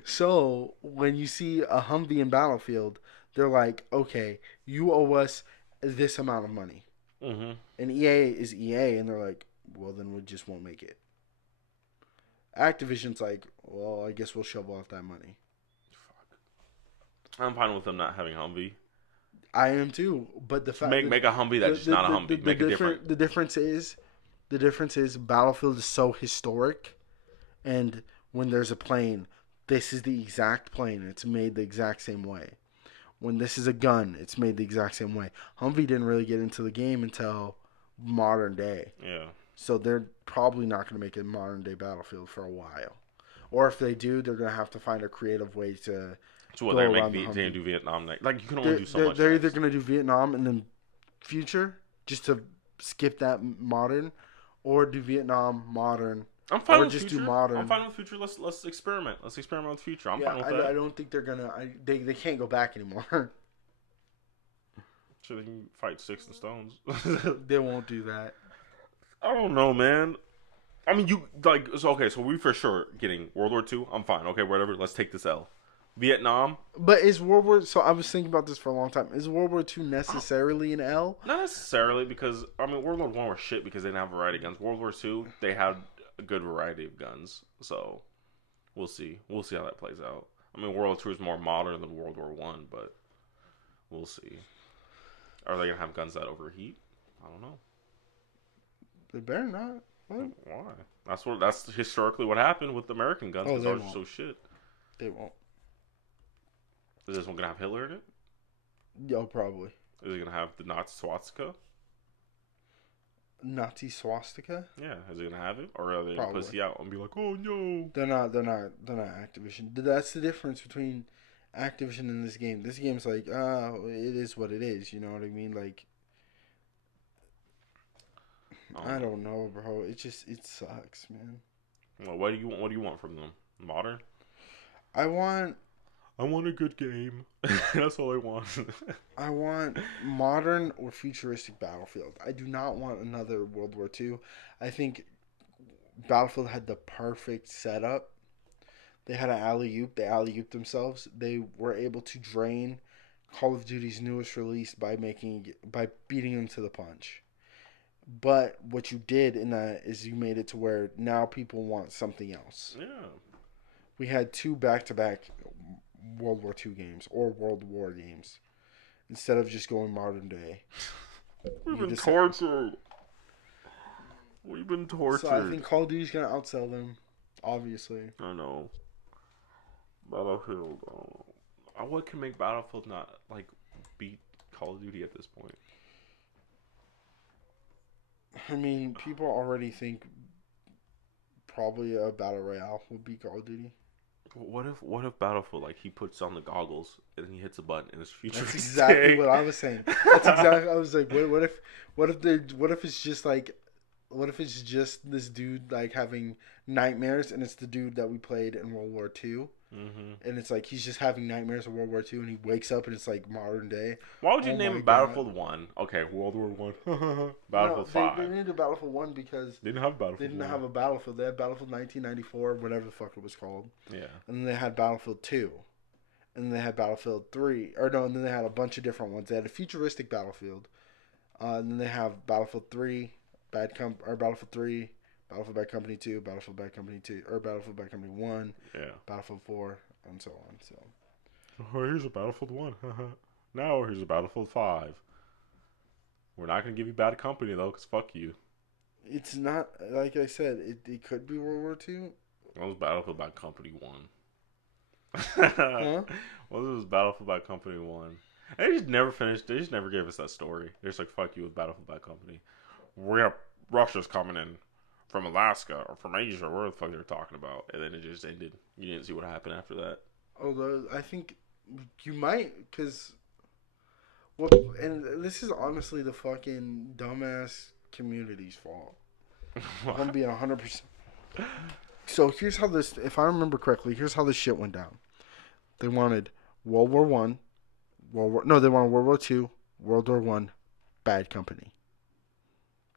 So when you see a Humvee in Battlefield, they're like, okay, you owe us this amount of money. Mm-hmm. And EA is EA, and they're like, well, then we just won't make it. Activision's like, well, I guess we'll shovel out that money. I'm fine with them not having Humvee. I am too, but the fact Make a Humvee that's just not a Humvee. Make it different. The difference is Battlefield is so historic, and when there's a plane, this is the exact plane. It's made the exact same way. When this is a gun, it's made the exact same way. Humvee didn't really get into the game until modern day. Yeah. So they're probably not going to make a modern day Battlefield for a while. Or if they do, they're going to have to find a creative way to. So what, they do Vietnam next? Like you can only do so much. They're either going to do Vietnam and then future, just to skip that modern, or do Vietnam modern. I'm fine or with just future. do modern. I'm fine with future. Let's experiment. Let's experiment with future. I'm fine with that. I don't think they're gonna. They can't go back anymore. Sure, they can fight sticks and stones. They won't do that. I don't know, man. I mean, you like so okay. So we for sure getting World War II. I'm fine. Okay, whatever. Let's take this L. Vietnam. But is World War... So I was thinking about this for a long time. Is World War II necessarily an L? Not necessarily, because I mean World War One was shit because they didn't have a variety of guns. World War II, they had a good variety of guns. So we'll see. We'll see how that plays out. I mean World War II is more modern than World War One, but we'll see. Are they gonna have guns that overheat? I don't know. They better not. What? Why? That's historically what happened with American guns. Because ours are so shit. They won't. Is this one gonna have Hitler in it? Yo, probably. Is it gonna have the Nazi swastika? Nazi swastika? Yeah, is it gonna have it, or are they gonna Probably. pussy out and be like, "Oh no"? They're not Activision. That's the difference between Activision and this game. This game's like, it is what it is. You know what I mean? Like, I don't know, bro. It sucks, man. Well, what do you want from them? Modern? I want a good game. That's all I want. I want modern or futuristic Battlefield. I do not want another World War II. I think Battlefield had the perfect setup. They had an alley-oop. They alley-ooped themselves. They were able to drain Call of Duty's newest release by beating them to the punch. But what you did in that is you made it to where now people want something else. Yeah. We had 2 back-to-back World War II games or World War games instead of just going modern day. We've been tortured. So I think Call of Duty's gonna outsell them, obviously. I know. Battlefield. What can make Battlefield not like beat Call of Duty at this point? I mean, people already think probably a battle royale would be Call of Duty. What if Battlefield, like, he puts on the goggles and he hits a button and it's futuristic? That's exactly what I was saying. I was like, what if it's just like, what if it's just this dude like having nightmares and it's the dude that we played in World War II? Mm-hmm. And it's like he's just having nightmares of World War II and he wakes up and it's like modern day. Why would you name it Battlefield 1? Okay, World War 1. Battlefield 5. They named it Battlefield 1 because they didn't have Battlefield. They didn't have a Battlefield. They had Battlefield 1994, whatever the fuck it was called. Yeah. And then they had Battlefield 2. And then they had Battlefield 3. And then they had a bunch of different ones. They had a futuristic Battlefield. And then they have Battlefield 3, Battlefield 3, Battlefield Bad Company 2, Battlefield Bad Company 2, or Battlefield Bad Company 1, yeah, Battlefield 4, and so on. So, here's a Battlefield 1. Now here's a Battlefield 5. We're not gonna give you Bad Company though, cause fuck you. It's not like I said. It could be World War II. What was Battlefield Bad Company 1? Huh? What was Battlefield Bad Company 1? And they just never finished. They just never gave us that story. They're just like, fuck you with Battlefield Bad Company. Russia's coming in from Alaska or from Asia or whatever the fuck they were talking about, and then it just ended. You didn't see what happened after that. Although I think you might, because and this is honestly the fucking dumbass community's fault. I'm being 100%. So here's how this, if I remember correctly, here's how this shit went down. They wanted World War One, they wanted World War II, World War One, Bad Company.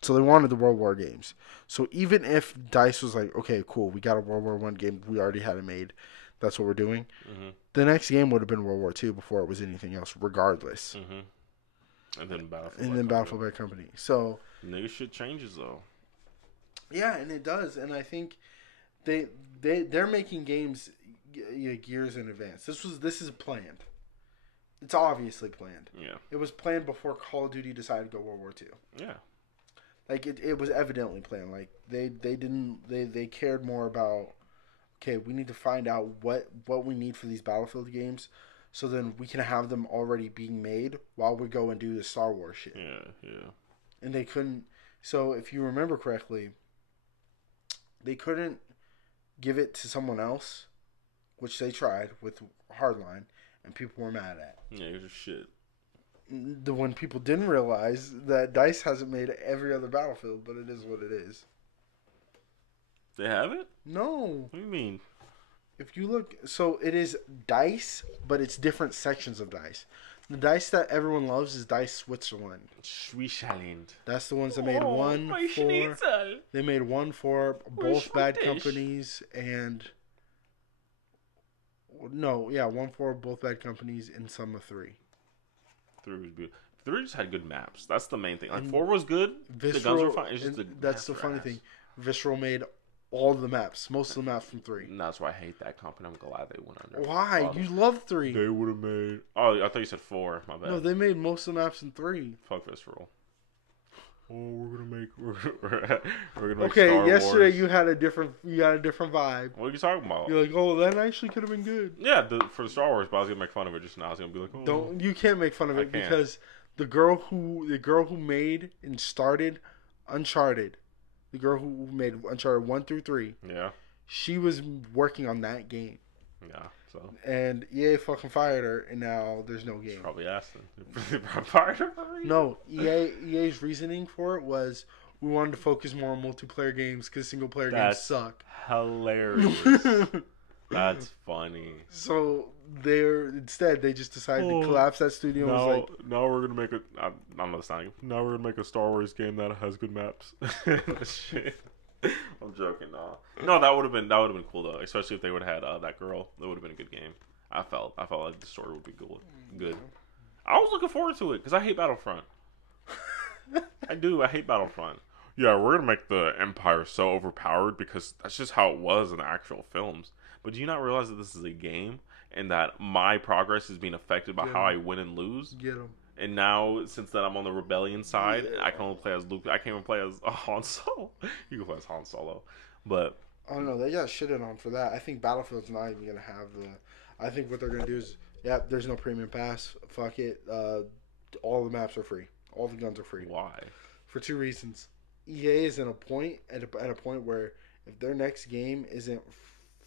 So they wanted the World War games. So even if DICE was like, okay, cool, we got a World War One game, we already had it made, that's what we're doing. Mm-hmm. The next game would have been World War II before it was anything else, regardless. Mm-hmm. And then Battlefield Bad Company. So nigga shit changes though. Yeah, and it does, and I think they're making games years in advance. This is planned. It's obviously planned. Yeah. It was planned before Call of Duty decided to go World War II. Yeah. Like it was evidently planned. Like they cared more about, okay, we need to find out what we need for these Battlefield games, so then we can have them already being made while we go and do the Star Wars shit. Yeah, yeah. And they couldn't. So if you remember correctly, they couldn't give it to someone else, which they tried with Hardline, and people were mad at. Yeah, it was shit. When people didn't realize that DICE hasn't made every other Battlefield, but it is what it is. They haven't? No. What do you mean? If you look, so it is DICE, but it's different sections of DICE. The DICE that everyone loves is DICE Switzerland. Switzerland. That's the ones that made one for. They made one for both Bad Companies and. No, yeah, 1, 4, both bad companies, and some of 3. 3 was beautiful. 3 just had good maps. That's the main thing. Like 4 was good. Visceral, the guns were fine. It's just that's the funny thing. Visceral made all the maps, most of the maps from 3. And that's why I hate that company. I'm glad they went under. Why? You love 3. They would have made. Oh, I thought you said 4. My bad. No, they made most of the maps in 3. Fuck Visceral. Oh, we're gonna make. We're gonna make Okay, Star yesterday Wars. you had a different vibe. What are you talking about? You're like, oh, that actually could have been good. Yeah, for the Star Wars, but I was gonna make fun of it just now. I was gonna be like, oh. You can't make fun of it because the girl who made and started Uncharted, the girl who made Uncharted 1 through 3, Yeah. she was working on that game. Yeah. So. And EA fucking fired her, and now there's no game. Probably asked them. Fired her for a reason? No, EA's reasoning for it was we wanted to focus more on multiplayer games because single player games suck. Hilarious. That's funny. So instead they just decided to collapse that studio. And was like, now we're gonna make I'm not saying. Now we're gonna make a Star Wars game that has good maps. Shit. I'm joking. No, that would have been cool though, especially if they would have had that girl. That would have been a good game. I felt like the story would be good. I was looking forward to it because I hate Battlefront. I do. I hate Battlefront. Yeah, we're gonna make the Empire so overpowered because that's just how it was in the actual films. But do you not realize that this is a game and that my progress is being affected by how I win and lose? Get him. And now, since that I'm on the rebellion side, I can only play as Luke. I can't even play as Han Solo. You can play as Han Solo, but I don't know. They got shitted on for that. I think Battlefield's not even gonna have the. I think what they're gonna do is, there's no premium pass. Fuck it. All the maps are free. All the guns are free. Why? For 2 reasons. EA is at a point where if their next game isn't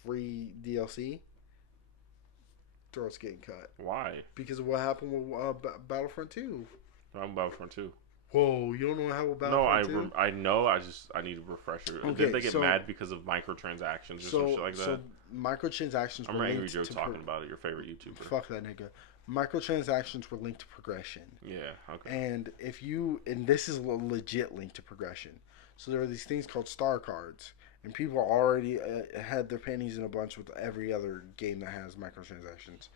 free DLC, throat's getting cut. Why? Because of what happened with Battlefront 2. I'm Battlefront 2. Whoa, you don't know how with Battlefront 2? No, I know. I need a refresher. Okay, Did they get mad because of microtransactions or some shit like that? So microtransactions. I'm Angry Joe talking about it. Your favorite YouTuber. Fuck that nigga. Microtransactions were linked to progression. Yeah. Okay. And this is a legit link to progression. So there are these things called star cards, and people already had their panties in a bunch with every other game that has microtransactions.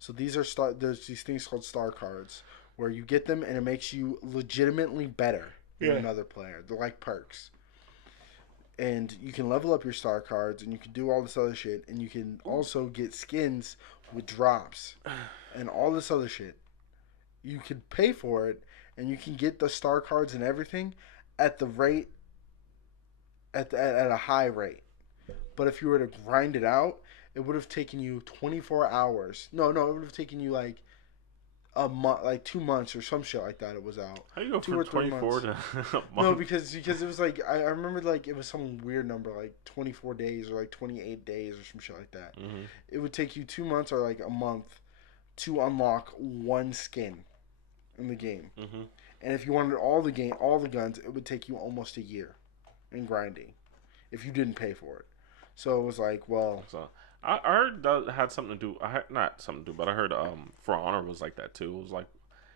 So there's these things called star cards where you get them and it makes you legitimately better than another player. They're like perks. And you can level up your star cards and you can do all this other shit, and you can also get skins with drops and all this other shit. You can pay for it and you can get the star cards and everything at the rate at a high rate. But if you were to grind it out, it would have taken you 24 hours. No, it would have taken you like a month, like 2 months or some shit like that. It was out. How do you go 2 from or 3 24 to a month? No, because it was like I remember like it was some weird number, like 24 days or like 28 days or some shit like that. Mm-hmm. It would take you 2 months or like a month to unlock one skin in the game. Mm-hmm. And if you wanted all the guns, it would take you almost a year in grinding if you didn't pay for it. So it was like, well, So I heard that had something to do. Not something to do, but I heard For Honor was like that too. It was like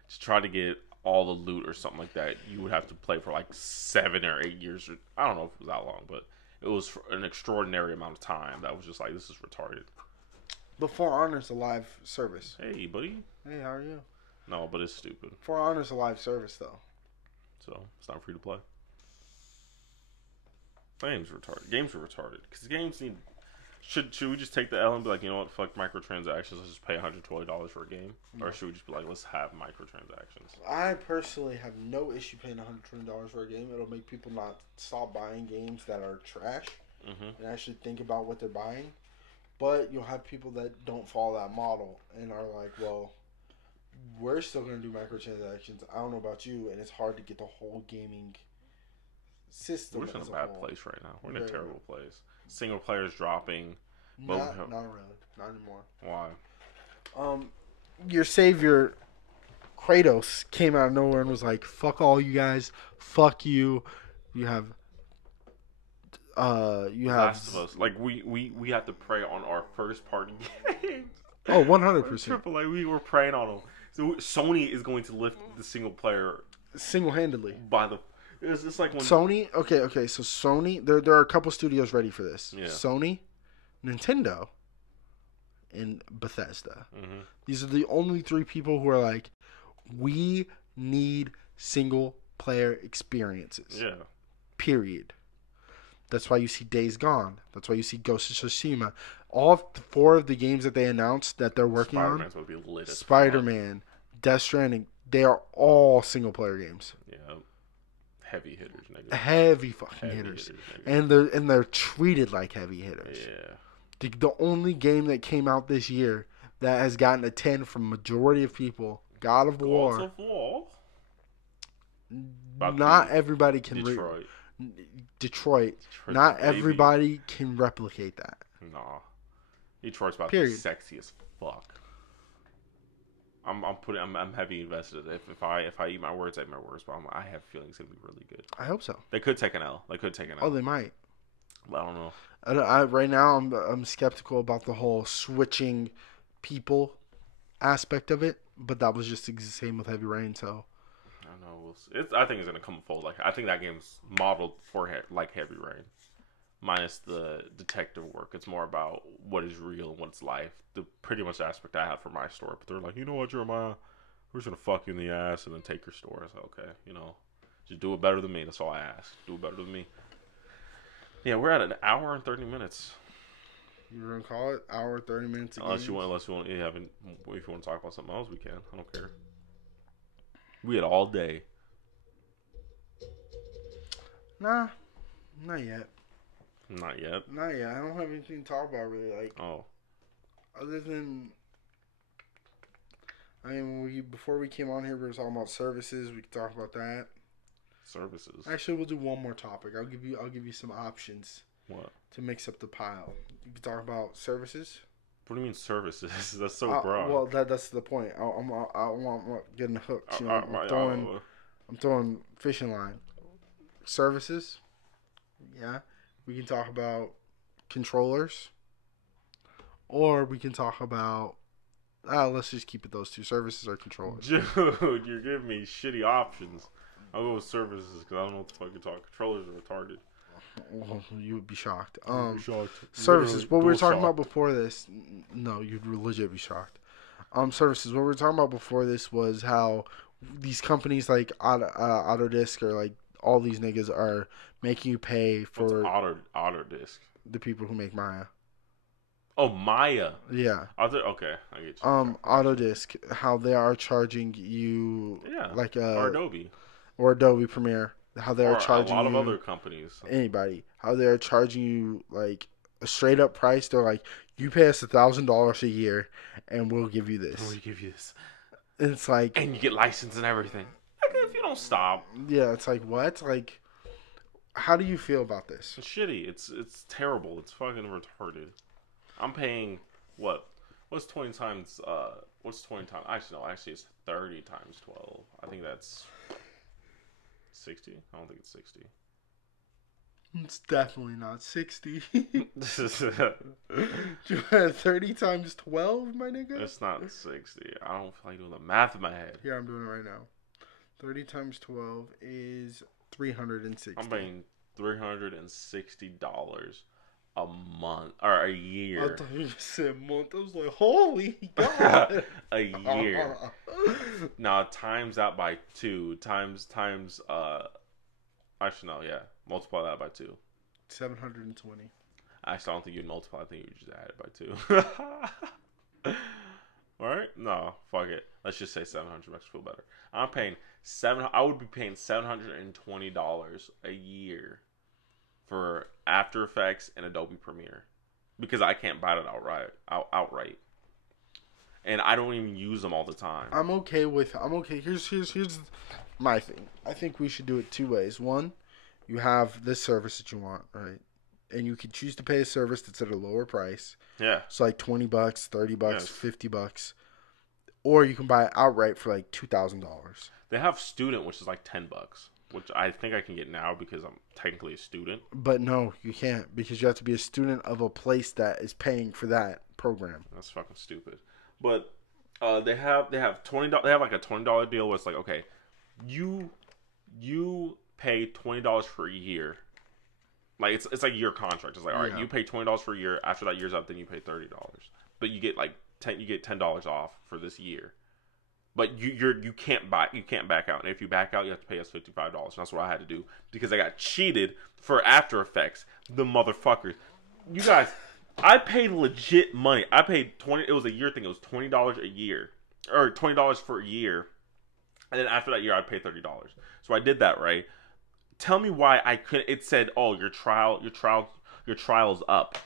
to try to get all the loot or something like that. You would have to play for like 7 or 8 years. Or, I don't know if it was that long, but it was for an extraordinary amount of time. That was just like, this is retarded. but For Honor's a live service. Hey, buddy. Hey, how are you? No, but it's stupid. For Honor's a live service though. So it's not free to play. Games are retarded because games need. Should we just take the L and be like, you know what, fuck microtransactions, let's just pay $120 for a game? Or should we just be like, let's have microtransactions? I personally have no issue paying $120 for a game. It'll make people not stop buying games that are trash and actually think about what they're buying. But you'll have people that don't follow that model and are like, well, we're still going to do microtransactions. I don't know about you, and it's hard to get the whole gaming system. We're just in a bad place right now. We're in a Very terrible place. Single players dropping. Not really. Not anymore. Why? Your savior, Kratos, came out of nowhere and was like, fuck all you guys. Fuck you. You have Last of Us. Like, we have to prey on our first party games. Oh, 100%. Triple A, we were preying on them. So Sony is going to lift the single player Single-handedly. by the... It's like when... Sony, okay, so Sony, there are a couple studios ready for this. Yeah. Sony, Nintendo, and Bethesda. Mm-hmm. These are the only three people who are like, we need single player experiences. Yeah. Period. That's why you see Days Gone. That's why you see Ghost of Tsushima. All four of the games that they announced that they're working Spider-Man's would be lit on, as Spider-Man, Death Stranding, they are all single player games. Yeah. Heavy hitters, nigga. Heavy fucking hitters. Nigga. And they're treated like heavy hitters. Yeah. The only game that came out this year that has gotten a 10 from majority of people, God of War. God of War. Not everybody can Detroit. Not baby. everybody can replicate that. Nah. Detroit's about Period. to be sexy as fuck. I'm heavy invested. If I eat my words, I eat my words. But I have feelings it's gonna be really good. I hope so. They could take an L. Oh, they might. But I don't know. Right now, I'm skeptical about the whole switching people aspect of it. But that was just the same with Heavy Rain. So I don't know. I think it's gonna come full. Like I think that game's modeled for like Heavy Rain, minus the detective work. It's more about what is real and what's life. The pretty much aspect I have for my store. But they're like, you know what, Jeremiah, we're just gonna fuck you in the ass and then take your store. It's like, okay, just do it better than me. That's all I ask. Do it better than me. Yeah, we're at an hour and 30 minutes. You're gonna call it hour 30 minutes. Unless you want, if you want to talk about something else, we can. I don't care. We had all day. Nah, not yet. Not yet. I don't have anything to talk about really. Like, other than, before we came on here, we were talking about services. We could talk about that. Services. Actually, we'll do one more topic. I'll give you some options. What? To mix up the pile. You can talk about services. What do you mean services? That's so broad. Well, that's the point. I'm getting hooked. I'm throwing fishing line. Services. Yeah. We can talk about controllers. Or we can talk about... let's just keep it those two. Services or controllers. Dude, you're giving me shitty options. I'll go with services because I don't know what the fuck you're talking. Controllers are retarded. Well, you would be shocked. Literally, Services. What we were talking about before this... No, you'd legit be shocked. Services. What we were talking about before this was how these companies like Autodesk or like all these niggas are making you pay for... Autodesk? The people who make Maya. Oh, Maya. Yeah. Okay, I get you. Autodesk, how they are charging you... Yeah, like or Adobe. Or Adobe Premiere. How they are charging a lot of other companies. Anybody. How they are charging you like a straight up price. They're like, you pay us $1,000 a year and we'll give you this. We'll give you this. And it's like... And you get license and everything. If you don't stop. Yeah, it's like, what? Like, how do you feel about this? It's shitty. It's terrible. It's fucking retarded. I'm paying, what? What's 20 times, Actually, it's 30 times 12. I think that's 60. I don't think it's 60. It's definitely not 60. 30 times 12, my nigga? It's not 60. I don't feel like doing the math in my head. Here, I'm doing it right now. 30 times 12 is 360. I'm paying $360 a month or a year. I thought you said month. I was like, holy God. A year. Now times that by 2 times actually no, yeah. Multiply that by 2. 720. Actually, I don't think you'd multiply. I think you just add it by 2. Alright? No, fuck it. Let's just say 700 makes me feel better. I would be paying $720 a year for After Effects and Adobe Premiere because I can't buy it outright. And I don't even use them all the time. I'm okay. Here's my thing. I think we should do it two ways. One, you have this service that you want, right? And you can choose to pay a service that's at a lower price. Yeah. So like $20, $30, Yes. $50. Or you can buy it outright for like $2,000. They have Student, which is like $10, which I think I can get now because I'm technically a student. But no, you can't because you have to be a student of a place that is paying for that program. That's fucking stupid. But they have $20. They have like a $20 deal where it's like, okay, you pay $20 for a year. Like it's like your contract. It's like, all right, Yeah. you pay $20 for a year. After that year's up, then you pay $30. but you get like $10 off for this year. But you can't back out, and if you back out, you have to pay us $55. That's what I had to do because I got cheated for After Effects. The motherfuckers, you guys, I paid legit money. I paid $20. It was a year thing. It was $20 a year, or $20 for a year, and then after that year, I'd pay $30. So I did that, right? Tell me why I couldn't. It said, "Oh, your trial's up.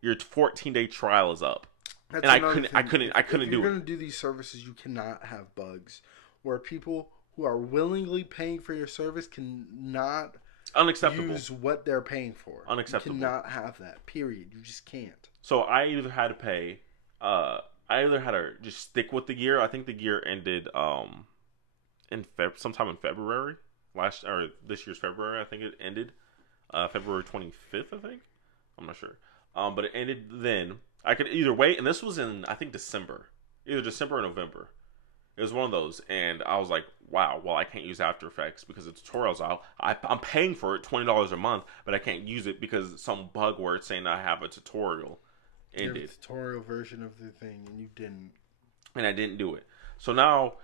Your 14-day trial is up." That's and I another couldn't thing. do If it. you're going to do these services, you cannot have bugs where people who are willingly paying for your service cannot Unacceptable. use what they're paying for. Unacceptable. You cannot have that. Period. You just can't. So I either had to pay. I either had to just stick with the year. I think the year ended sometime in February this year's February. I think it ended February 25th. I think I'm not sure. But it ended then. I could either wait, and this was in, I think, December. Either December or November. It was one of those, and I was like, wow, well, I can't use After Effects because the tutorial's out. I'm paying for it, $20 a month, but I can't use it because some bug where it's saying I have a tutorial ended. You have a tutorial version of the thing, and you didn't. And I didn't do it. So now,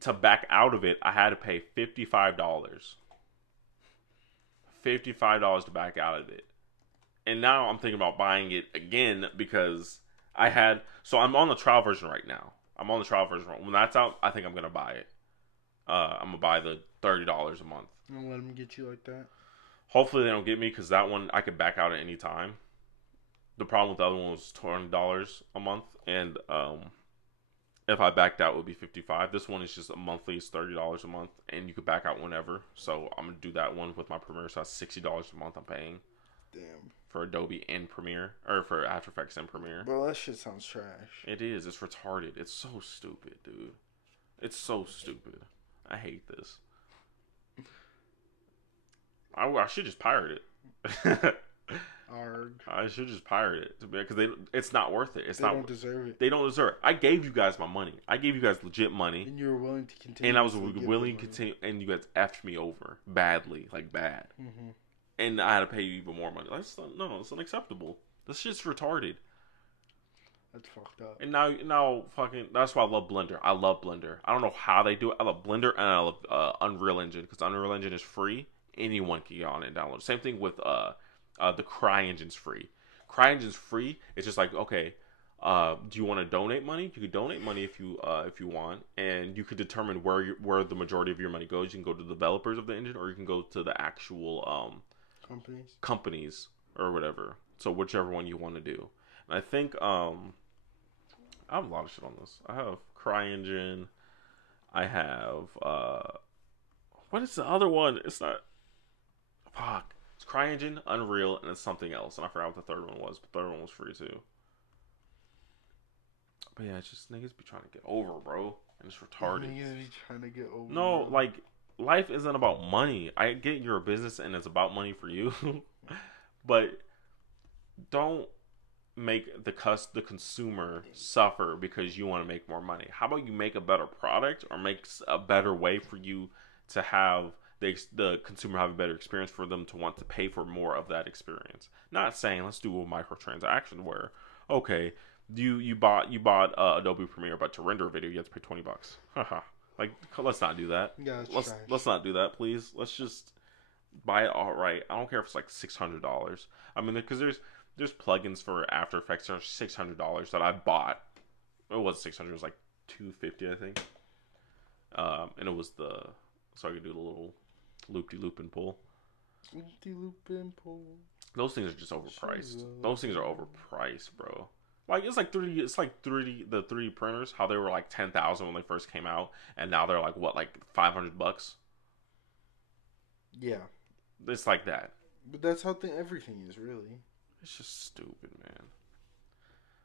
to back out of it, I had to pay $55. $55 to back out of it. And now I'm thinking about buying it again because so I'm on the trial version right now. I'm on the trial version. When that's out, I think I'm going to buy it. I'm going to buy the $30 a month. You don't let them get you like that? Hopefully they don't get me because that one I could back out at any time. The problem with the other one was $20 a month. And if I backed out, it would be $55. This one is just a monthly. It's $30 a month. And you could back out whenever. So I'm going to do that one with my Premiere. So that's $60 a month I'm paying. Damn. For Adobe and Premiere, or for After Effects and Premiere. Bro, that shit sounds trash. It is. It's retarded. It's so stupid, dude. It's so stupid. I hate this. I should just pirate it. Arg. I should just pirate it because it's not worth it. They don't deserve it. They don't deserve it. I gave you guys my money. I gave you guys legit money. And you were willing to continue. And I was willing to continue. And you guys effed me over badly, like bad. Mm-hmm. And I had to pay you even more money. It's unacceptable. This shit's retarded. That's fucked up. And now, fucking, that's why I love Blender. I love Blender. I don't know how they do it. I love Blender and I love Unreal Engine because Unreal Engine is free. Anyone can get on it and download. Same thing with the CryEngine's free. CryEngine's free. It's just like, okay, do you want to donate money? You could donate money if you want, and you could determine where the majority of your money goes. You can go to the developers of the engine, or you can go to the actual companies or whatever. So whichever one you want to do. And I think I have a lot of shit on this. I have CryEngine. I have what is the other one? It's not. Fuck. It's CryEngine, Unreal, and it's something else. And I forgot what the third one was. But the third one was free too. But yeah, it's just niggas be trying to get over, bro. And it's retarded. Niggas be trying to get over. No, like, life isn't about money. I get you're a business and it's about money for you. But don't make the consumer suffer because you want to make more money. How about you make a better product or make a better way for you to have the consumer have a better experience for them to want to pay for more of that experience. Not saying let's do a microtransaction where, okay, you bought Adobe Premiere, but to render a video you have to pay $20. Haha. Like, let's not do that. Yeah, let's not do that, please. Let's just buy it outright. I don't care if it's like $600. I mean, because there's plugins for After Effects that are $600 that I bought. It wasn't $600. It was like $250, I think. And it was so I could do the little loop-de-loop and pull. Loop-de-loop and pull. Those things are just overpriced. Those things are overpriced, bro. Like it's like 3D. It's like 3D. The 3D printers, how they were like 10,000 when they first came out, and now they're like what, like $500. Yeah, it's like that. But that's how everything is, really. It's just stupid, man.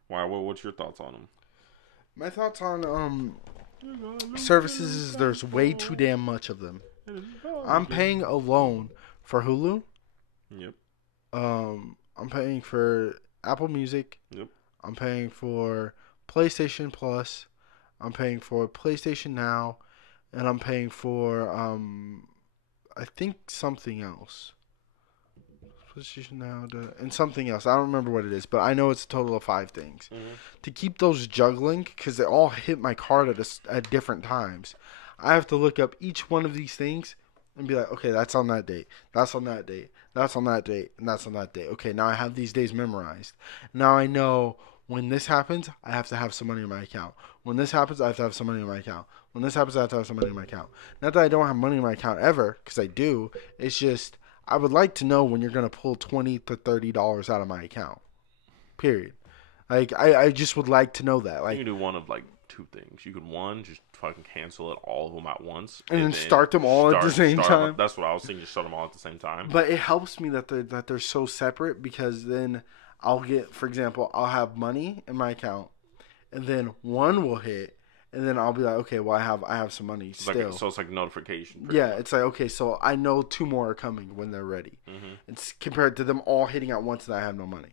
Why? What's your thoughts on them? My thoughts on services is there's way too damn much of them. I'm paying alone for Hulu. Yep. I'm paying for Apple Music. Yep. I'm paying for PlayStation Plus. I'm paying for PlayStation Now, and I'm paying for I think something else. PlayStation Now, and something else. I don't remember what it is, but I know it's a total of 5 things. To keep those juggling, because they all hit my card at different times, I have to look up each one of these things and be like, okay, that's on that date. That's on that date. That's on that date. And that's on that date. Okay, now I have these days memorized. Now I know when this happens, I have to have some money in my account. When this happens, I have to have some money in my account. When this happens, I have to have some money in my account. Not that I don't have money in my account ever, because I do. It's just, I would like to know when you're going to pull $20 to $30 out of my account. Period. Like, I just would like to know that. Like, you can do one of, like, 2 things. You could, one, just fucking cancel it, all of them at once. And then start them all at the same time. That's what I was thinking, just start them all at the same time. But it helps me that they're so separate, because then I'll get, for example, I'll have money in my account, and then one will hit, and then I'll be like, okay, well, I have some money still. So it's like notification. Yeah, it's like, okay, so I know 2 more are coming when they're ready. It's compared to them all hitting at once and I have no money.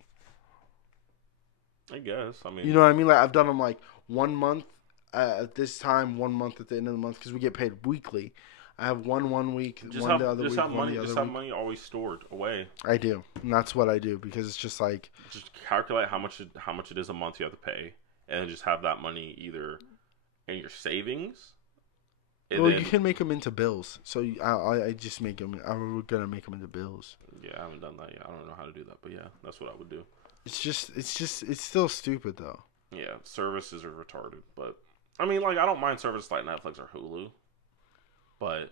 I guess. I mean, you know what I mean? Like, I've done them like 1 month at this time, 1 month at the end of the month, because we get paid weekly. I have one week, the other week, have money, the other just have week. money always stored away. I do, and that's what I do, because it's just like, just calculate how much it is a month you have to pay, and then just have that money either in your savings. Well, you can make them into bills. So I just make them. I'm gonna make them into bills. Yeah, I haven't done that yet. I don't know how to do that, but yeah, that's what I would do. It's still stupid though. Yeah, services are retarded, but I mean, like, I don't mind services like Netflix or Hulu, but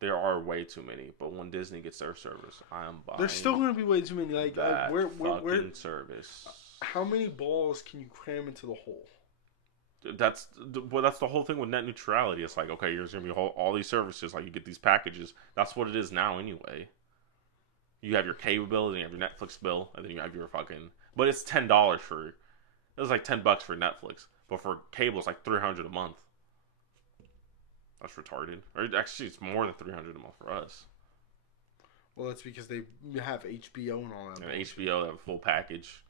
there are way too many. But when Disney gets their service, I am buying. There's still gonna be way too many. Like, where service. How many balls can you cram into the hole? That's the whole thing with net neutrality. It's like, okay, there's gonna be all these services, like, you get these packages. That's what it is now anyway. You have your cable bill, then you have your Netflix bill, and then you have your fucking. But it's $10 for. It was like $10 for Netflix, but for cable it's like $300 a month. That's retarded. Or actually, it's more than $300 a month for us. Well, that's because they have HBO and all that. And HBO, they have a full package.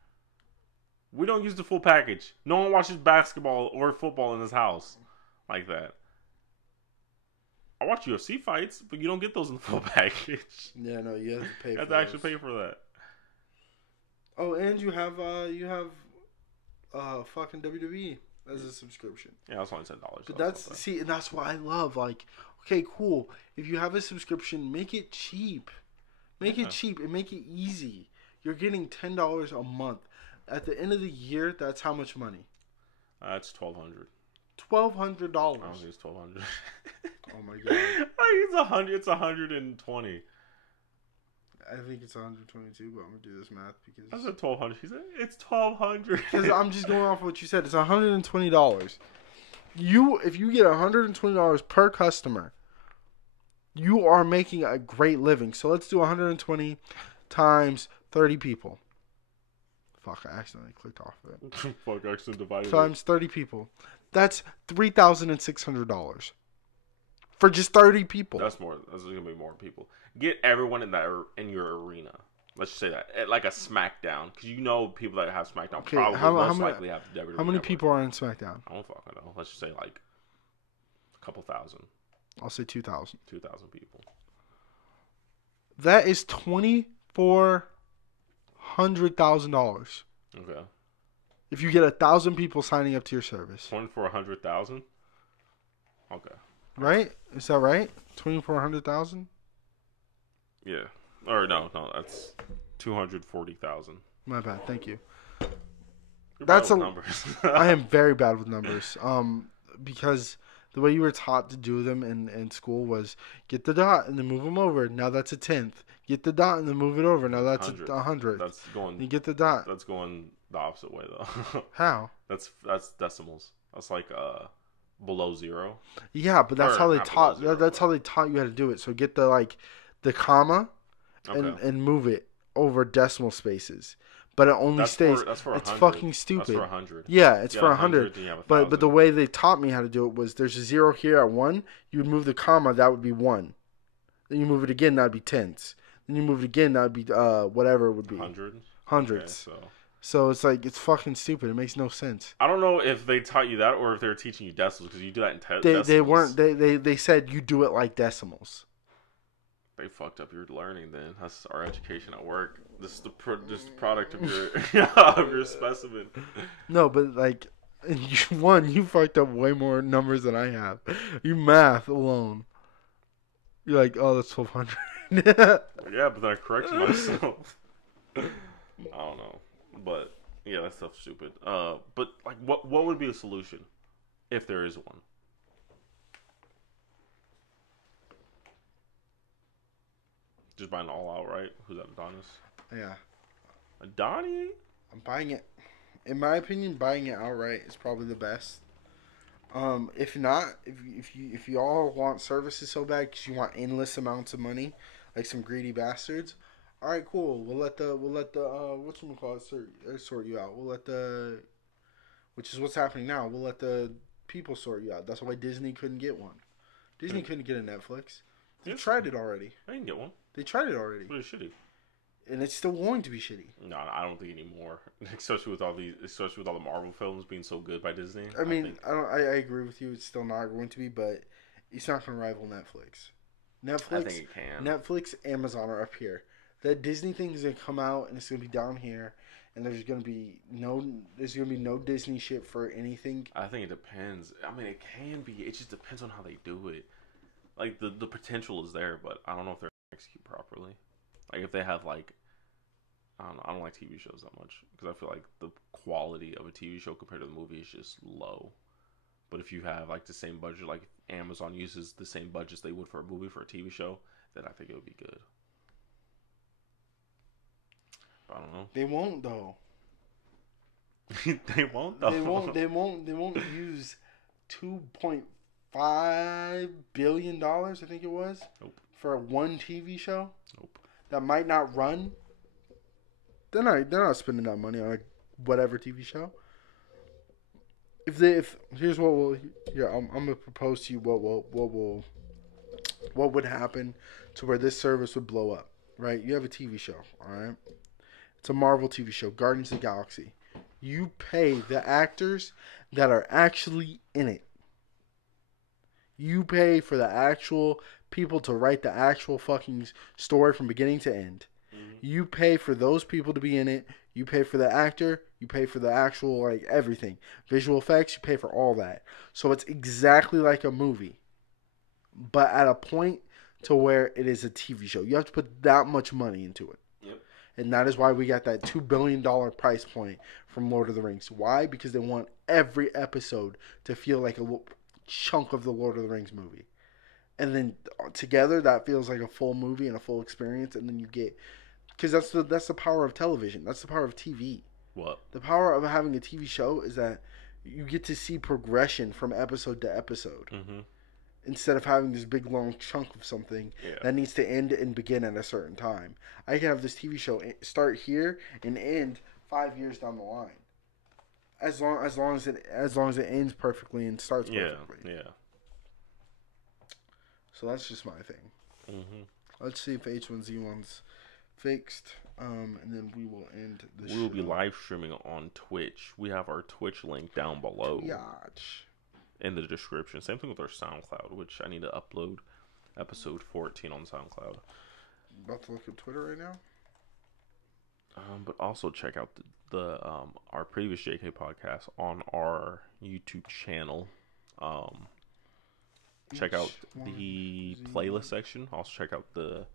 We don't use the full package. No one watches basketball or football in this house like that. I watch UFC fights, but you don't get those in the full package. Yeah, no, you have to pay. You have to actually pay for that. Oh, and you have fucking WWE as a subscription. Yeah, that's only $10. But and that's what I love. Like, okay, cool. If you have a subscription, make it cheap. Make it cheap and make it easy. You're getting $10 a month. At the end of the year, that's how much money? It's $1,200. $1,200. I don't think it's $1,200. Oh my god! I think it's $100. It's $120. I think it's 122, but I'm gonna do this math because I said $1,200. She said it's $1,200. Because I'm just going off of what you said. It's $120. If you get $120 per customer, you are making a great living. So let's do 120 times 30 people. Fuck, I accidentally clicked off of it. Fuck, I accidentally divided times 30 people. That's $3,600 for just 30 people. That's more. That's gonna be more people. Get everyone in your arena. Let's just say that at like a SmackDown, because you know people that have SmackDown probably most likely have WWE. How many people are in SmackDown? I don't fucking know. Let's just say like a couple thousand. I'll say 2,000. 2,000 people. That is $2,400,000. Okay. If you get 1,000 people signing up to your service. 1,400,000. Okay. Right? Is that right? 2,400,000. Yeah. Or no, that's 240,000. My bad. Thank you. That's numbers. I am very bad with numbers. Because the way you were taught to do them in school was get the dot and then move them over. Now that's a tenth. Get the dot and then move it over. Now that's 100. That's going. You get the dot. That's going the opposite way though. How? That's decimals. That's like below 0. Yeah, but that's how they taught. That's how they taught you how to do it. So get the comma, and move it over decimal spaces. But it only stays. That's for 100. It's fucking stupid. That's for 100. Yeah, it's for 100. But the way they taught me how to do it was there's a 0 here at 1. You would move the comma, that would be 1. Then you move it again, that would be tenths. Then you move it again, that would be whatever it would be. Hundreds. Okay, so it's like, it's fucking stupid. It makes no sense. I don't know if they taught you that or if they were teaching you decimals, because you do that in decimals. They weren't. They said you do it like decimals. They fucked up your learning. Then that's our education at work. This is the product of your of your specimen. No, but like, you fucked up way more numbers than I have. You math alone. You're like, oh, that's 1,200. Yeah, but then I corrected myself. I don't know, but yeah, that stuff's stupid. But like, what would be a solution if there is one? Just buying all outright. Who's that, Adonis? Yeah, Donnie? I'm buying it. In my opinion, buying it outright is probably the best. If not, if you all want services so bad because you want endless amounts of money, like some greedy bastards, all right, cool. We'll let the whatchamacallit sort you out. Which is what's happening now. We'll let the people sort you out. That's why Disney couldn't get one. Disney couldn't get a Netflix. They tried it already. I didn't get one. They tried it already. But it's shitty. And it's still going to be shitty. No, I don't think anymore. Especially with all the Marvel films being so good by Disney. I agree with you. It's still not going to be, but it's not going to rival Netflix. I think it can. Netflix, Amazon are up here. That Disney thing is going to come out and it's going to be down here, and there's going to be no Disney shit for anything. I think it depends. I mean, it can be. It just depends on how they do it. Like the potential is there, but I don't know if they're execute properly. Like if they have like, I don't know. I don't like TV shows that much because I feel like the quality of a TV show compared to the movie is just low. But if you have like the same budget, like Amazon uses the same budgets they would for a movie for a TV show, then I think it would be good. I don't know. They won't though. They won't though. They won't use $2.5 billion. I think it was. Nope. For one TV show. Nope. That might not run. They're not spending that money on whatever TV show. Here's what I'm gonna propose to you what would happen to where this service would blow up. Right? You have a TV show. All right. It's a Marvel TV show, Guardians of the Galaxy. You pay the actors that are actually in it. You pay for the actual people to write the actual fucking story from beginning to end. Mm-hmm. You pay for those people to be in it. You pay for the actor. You pay for the actual, like, everything. Visual effects, you pay for all that. So it's exactly like a movie. But at a point to where it is a TV show. You have to put that much money into it. Yep. And that is why we got that $2 billion price point from Lord of the Rings. Why? Because they want every episode to feel like a chunk of the Lord of the Rings movie. And then together, that feels like a full movie and a full experience. And then you get... Because that's the power of television. That's the power of TV. What? The power of having a TV show is that you get to see progression from episode to episode. Mm-hmm. Instead of having this big long chunk of something that needs to end and begin at a certain time. I can have this TV show start here and end 5 years down the line. As long as it ends perfectly and starts perfectly. Yeah. So that's just my thing. Mm-hmm. Let's see if H1Z1's fixed, and then we will end the show. We will be live streaming on Twitch. We have our Twitch link down below. Yatch. In the description. Same thing with our SoundCloud, which I need to upload episode 14 on SoundCloud. About to look at Twitter right now. But also check out the our previous JK podcast on our YouTube channel. Check out the playlist section. Also check out the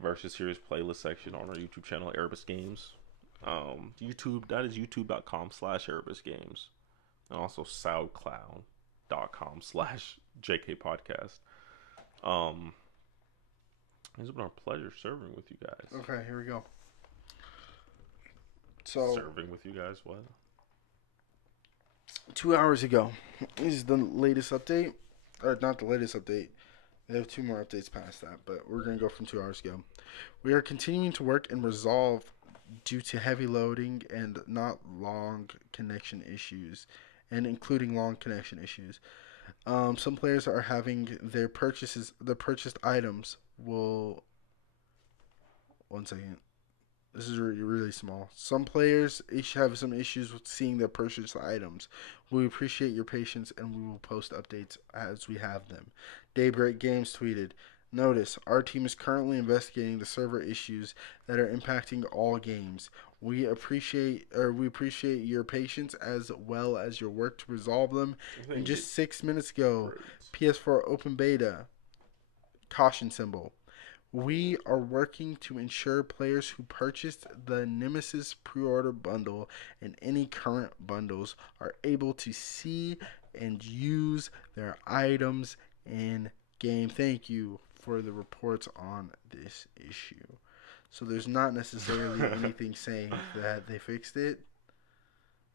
Versus Series playlist section on our YouTube channel, Erebus Games. YouTube, that is youtube.com/Erebus Games. And also SoundCloud.com/JK Podcast. It's been a pleasure serving with you guys. Okay, here we go. So serving with you guys, what? 2 hours ago is the latest update. Or not the latest update. They have 2 more updates past that, but we're going to go from 2 hours ago. We are continuing to work and resolve due to heavy loading and not long connection issues, and including long connection issues. Some players are having the purchased items will... One second. This is really small. Some players each have some issues with seeing their purchased items. We appreciate your patience, and we will post updates as we have them. Daybreak Games tweeted, Notice, our team is currently investigating the server issues that are impacting all games. We appreciate your patience as well as your work to resolve them. And just 6 minutes ago, PS4 open beta, caution symbol. We are working to ensure players who purchased the Nemesis pre-order bundle and any current bundles are able to see and use their items in game. Thank you for the reports on this issue. So there's not necessarily anything saying that they fixed it,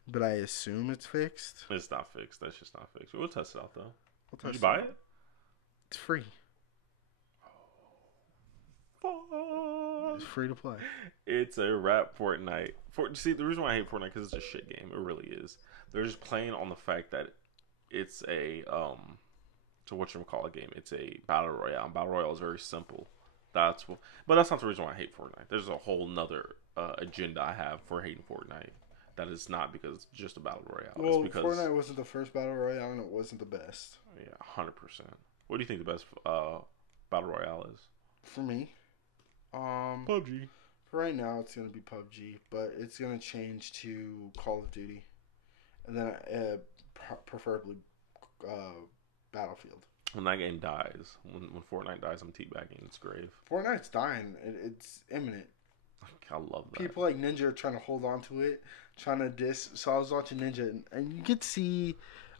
but I assume it's fixed. It's not fixed. That's just not fixed. We'll test it out though. Did you Test buy it. it? It's free. It's free to play. It's a wrap, Fortnite. See, the reason why I hate Fortnite because it's a shit game. It really is. They're just playing on the fact that it's a so whatchamacallit game. It's a battle royale. And battle royale is very simple. But that's not the reason why I hate Fortnite. There's a whole nother agenda I have for hating Fortnite. That is not because it's just a battle royale. Well, it's because Fortnite wasn't the first battle royale, and it wasn't the best. Yeah, 100%. What do you think the best battle royale is? For me, PUBG. for right now, it's gonna be PUBG, but it's gonna change to Call of Duty, and then preferably Battlefield. When that game dies, when Fortnite dies, I'm teabagging its grave. Fortnite's dying. It's imminent. I love that. People like Ninja are trying to hold on to it, trying to diss. So I was watching Ninja, and you could see.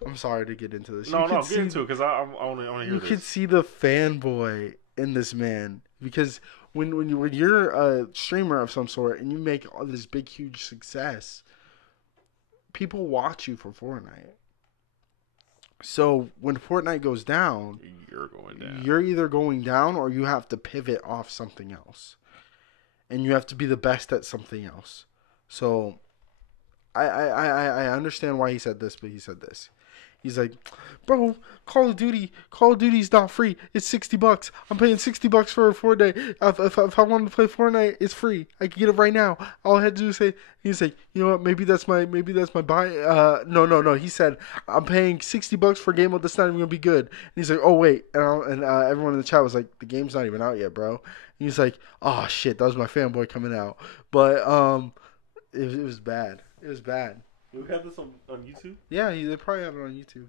I'm sorry to get into this. No, get into it because I want to hear you this. could see the fanboy in this man because when you're a streamer of some sort and you make all this big huge success, people watch you for Fortnite. So when Fortnite goes down, you're going down. You're either going down or you have to pivot off something else, and you have to be the best at something else. So I understand why he said this, but he said this. He's like, bro, Call of Duty's not free. It's $60. I'm paying $60 for a Fortnite. If I wanted to play Fortnite, it's free. I can get it right now. All I had to do is say, he's like, you know what? Maybe that's my buy. No. He said, I'm paying $60 for a game that's not even gonna be good. And he's like, oh wait, and everyone in the chat was like, the game's not even out yet, bro. And he's like, oh shit, that was my fanboy coming out. But it was bad. It was bad. We have this on YouTube? Yeah, they probably have it on YouTube.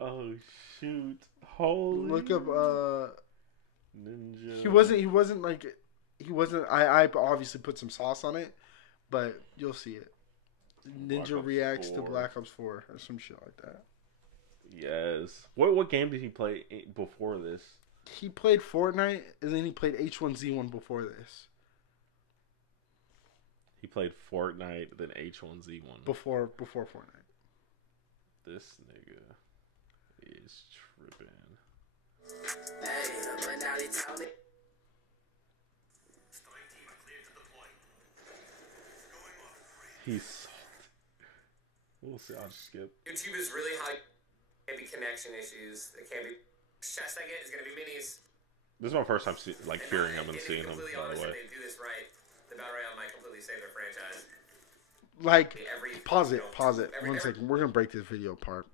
Oh shoot! Holy! Look up Ninja. He wasn't. I obviously put some sauce on it, but you'll see it. Ninja reacts to Black Ops 4 or some shit like that. Yes. What game did he play before this? He played Fortnite and then he played H1Z1 before this. He played Fortnite, then H1Z1. Before Fortnite. This nigga is tripping. Hey, but now they tell me. He's salty. We'll see. I'll just skip. YouTube is really high. Can't be connection issues. It can't be. Chest I get is gonna be minis. This is my first time hearing him and seeing him. Completely By the honest, way. if they do this right, the Battle Royale might completely save their franchise. Like, pause it. 1 second. We're going to break this video apart.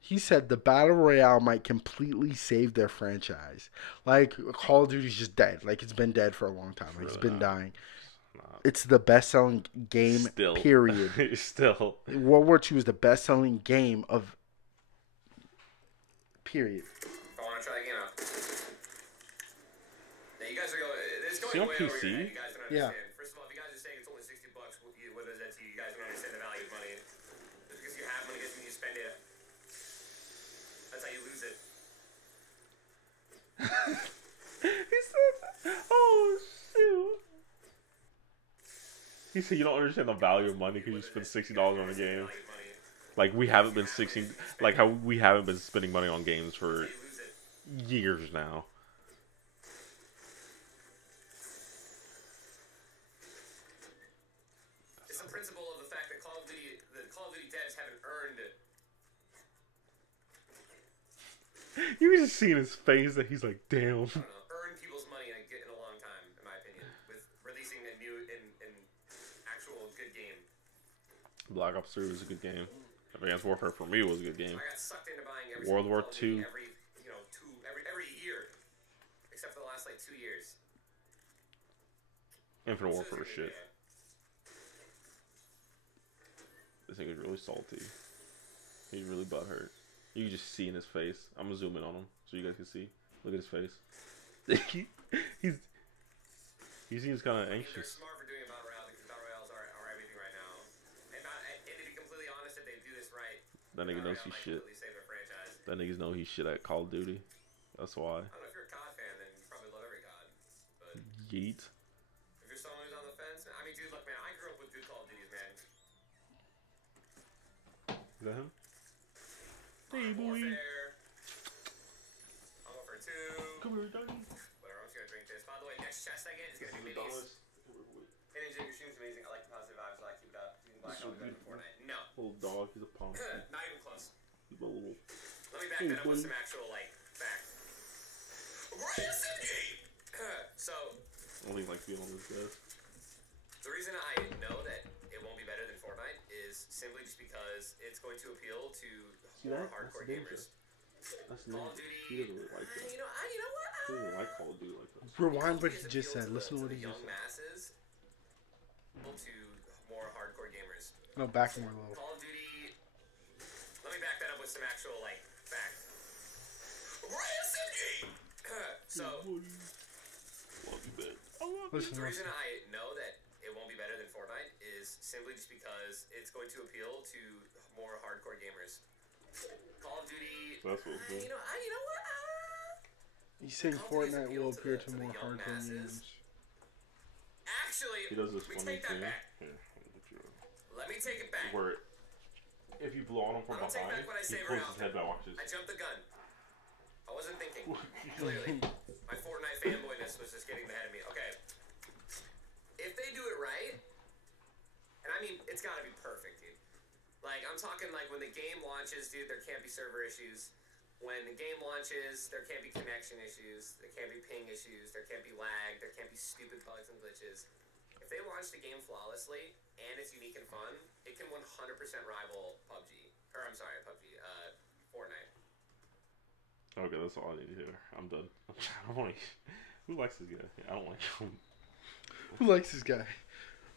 He said the Battle Royale might completely save their franchise. Like, Call of Duty's just dead. Like, it's been dead for a long time. Like, it's been dying. It's the best-selling game, period. Still. World War II is the best-selling game of... Period. I want to try again. Now, you guys are going... It's See going on way PC? over your head. You guys don't understand. Yeah. First of all, if you guys are saying it's only $60, what does that to you? You guys don't understand the value of money. Just because you have money doesn't mean you spend it. That's how you lose it. He said, "Oh shoot." He said, "You don't understand the value of money because you spend $60 on a game. Like we haven't been how we haven't been spending money on games for years now." It's the principle of the fact that Call of Duty devs haven't earned it. You can just see in his face that he's like, "Damn." Earn people's money in a long time, in my opinion, with releasing a new and actual good game. Black Ops 3 was a good game. Advanced Warfare for me was a good game. I got sucked into buying every World War II. every year, except for the last 2 years. Infinite So Warfare it's gonna shit. be This nigga's really salty. He's really butthurt. You can just see in his face. I'm gonna zoom in on him so you guys can see. Look at his face. he seems kind of They're anxious. smart for doing a battle royale because battle royales are everything right now. And to be completely honest, if they do this right, That nigga battle knows royale he's might shit. completely save their franchise. That niggas know he's shit at Call of Duty. That's why. I don't know if you're a COD fan, then you probably love every COD. But Yeet. if you're someone who's on the fence, I mean, dude, look, man, I grew up with good Call of Duties, man. Is that him? Modern Hey, boy. Warfare. Modern Warfare 2. Come here, Donnie. Whatever, I'm just gonna drink this. By the way, next chest I get is gonna be minis. Hey, Ninja, your stream's amazing. I like the positive vibes. I like keep it up. Using Black So Ops better than Fortnite. No. Little dog. He's a pump. Not even close. He's a little. Let me back Hey, that up with buddy. some actual, like, facts. So, I don't even like being on this desk. the reason I know that it won't be better than Fortnite is simply just because it's going to appeal to See more that? hardcore That's gamers. That's Call not. of Duty. He doesn't really like that. You know what? He doesn't like Call of Duty like that. Rewind what he Call of Duty just appeals said. Listen to what the he just young said. masses to more hardcore gamers. No, back more low. Call of Duty. Let me back that up with some actual, like, facts. So, Love you, man. I love you. Listen, the listen. reason I know that it won't be better than Fortnite is simply just because it's going to appeal to more hardcore gamers. Call of Duty. That's what it's You know what? He's saying Call of Duty's Fortnite appeal will to appear the- to to the more young hardcore masses. gamers. Actually, He does this we funny take that thing. back. Here, Let me take it back. where if you blow on him from I don't take behind, back what I he say pulls very his often. head back. Watch this. I jumped the gun. I wasn't thinking. Clearly. My Fortnite fanboyness was just getting the head of me. Okay. If they do it right, and I mean, it's gotta be perfect, dude. Like, I'm talking like when the game launches, dude, there can't be server issues. When the game launches, there can't be connection issues. There can't be ping issues. There can't be lag. There can't be stupid bugs and glitches. If they launch the game flawlessly and it's unique and fun, it can 100% rival PUBG. Or, I'm sorry, PUBG. Fortnite. Okay, that's all I need to hear. I'm done. I don't like. Who likes this guy? I don't like him. Who likes this guy?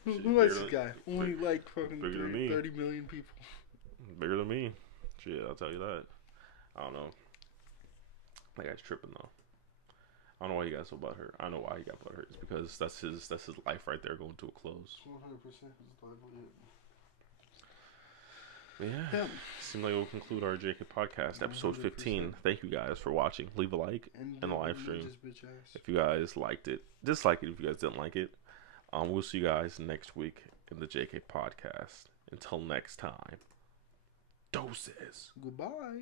Shit, Who likes bigger this guy? Only like fucking bigger than me. 30 million people. Bigger than me. Shit, I'll tell you that. I don't know. That guy's tripping though. I don't know why he got so butthurt. I know why he got butthurt. It's because that's his life right there going to a close. 100% his livelihood. But yeah. Yeah. Seems like we'll conclude our JK podcast, episode 15. Thank you guys for watching. Leave a like in the live stream if you guys liked it. Dislike it if you guys didn't like it. We'll see you guys next week in the JK podcast. Until next time. Doses. Goodbye.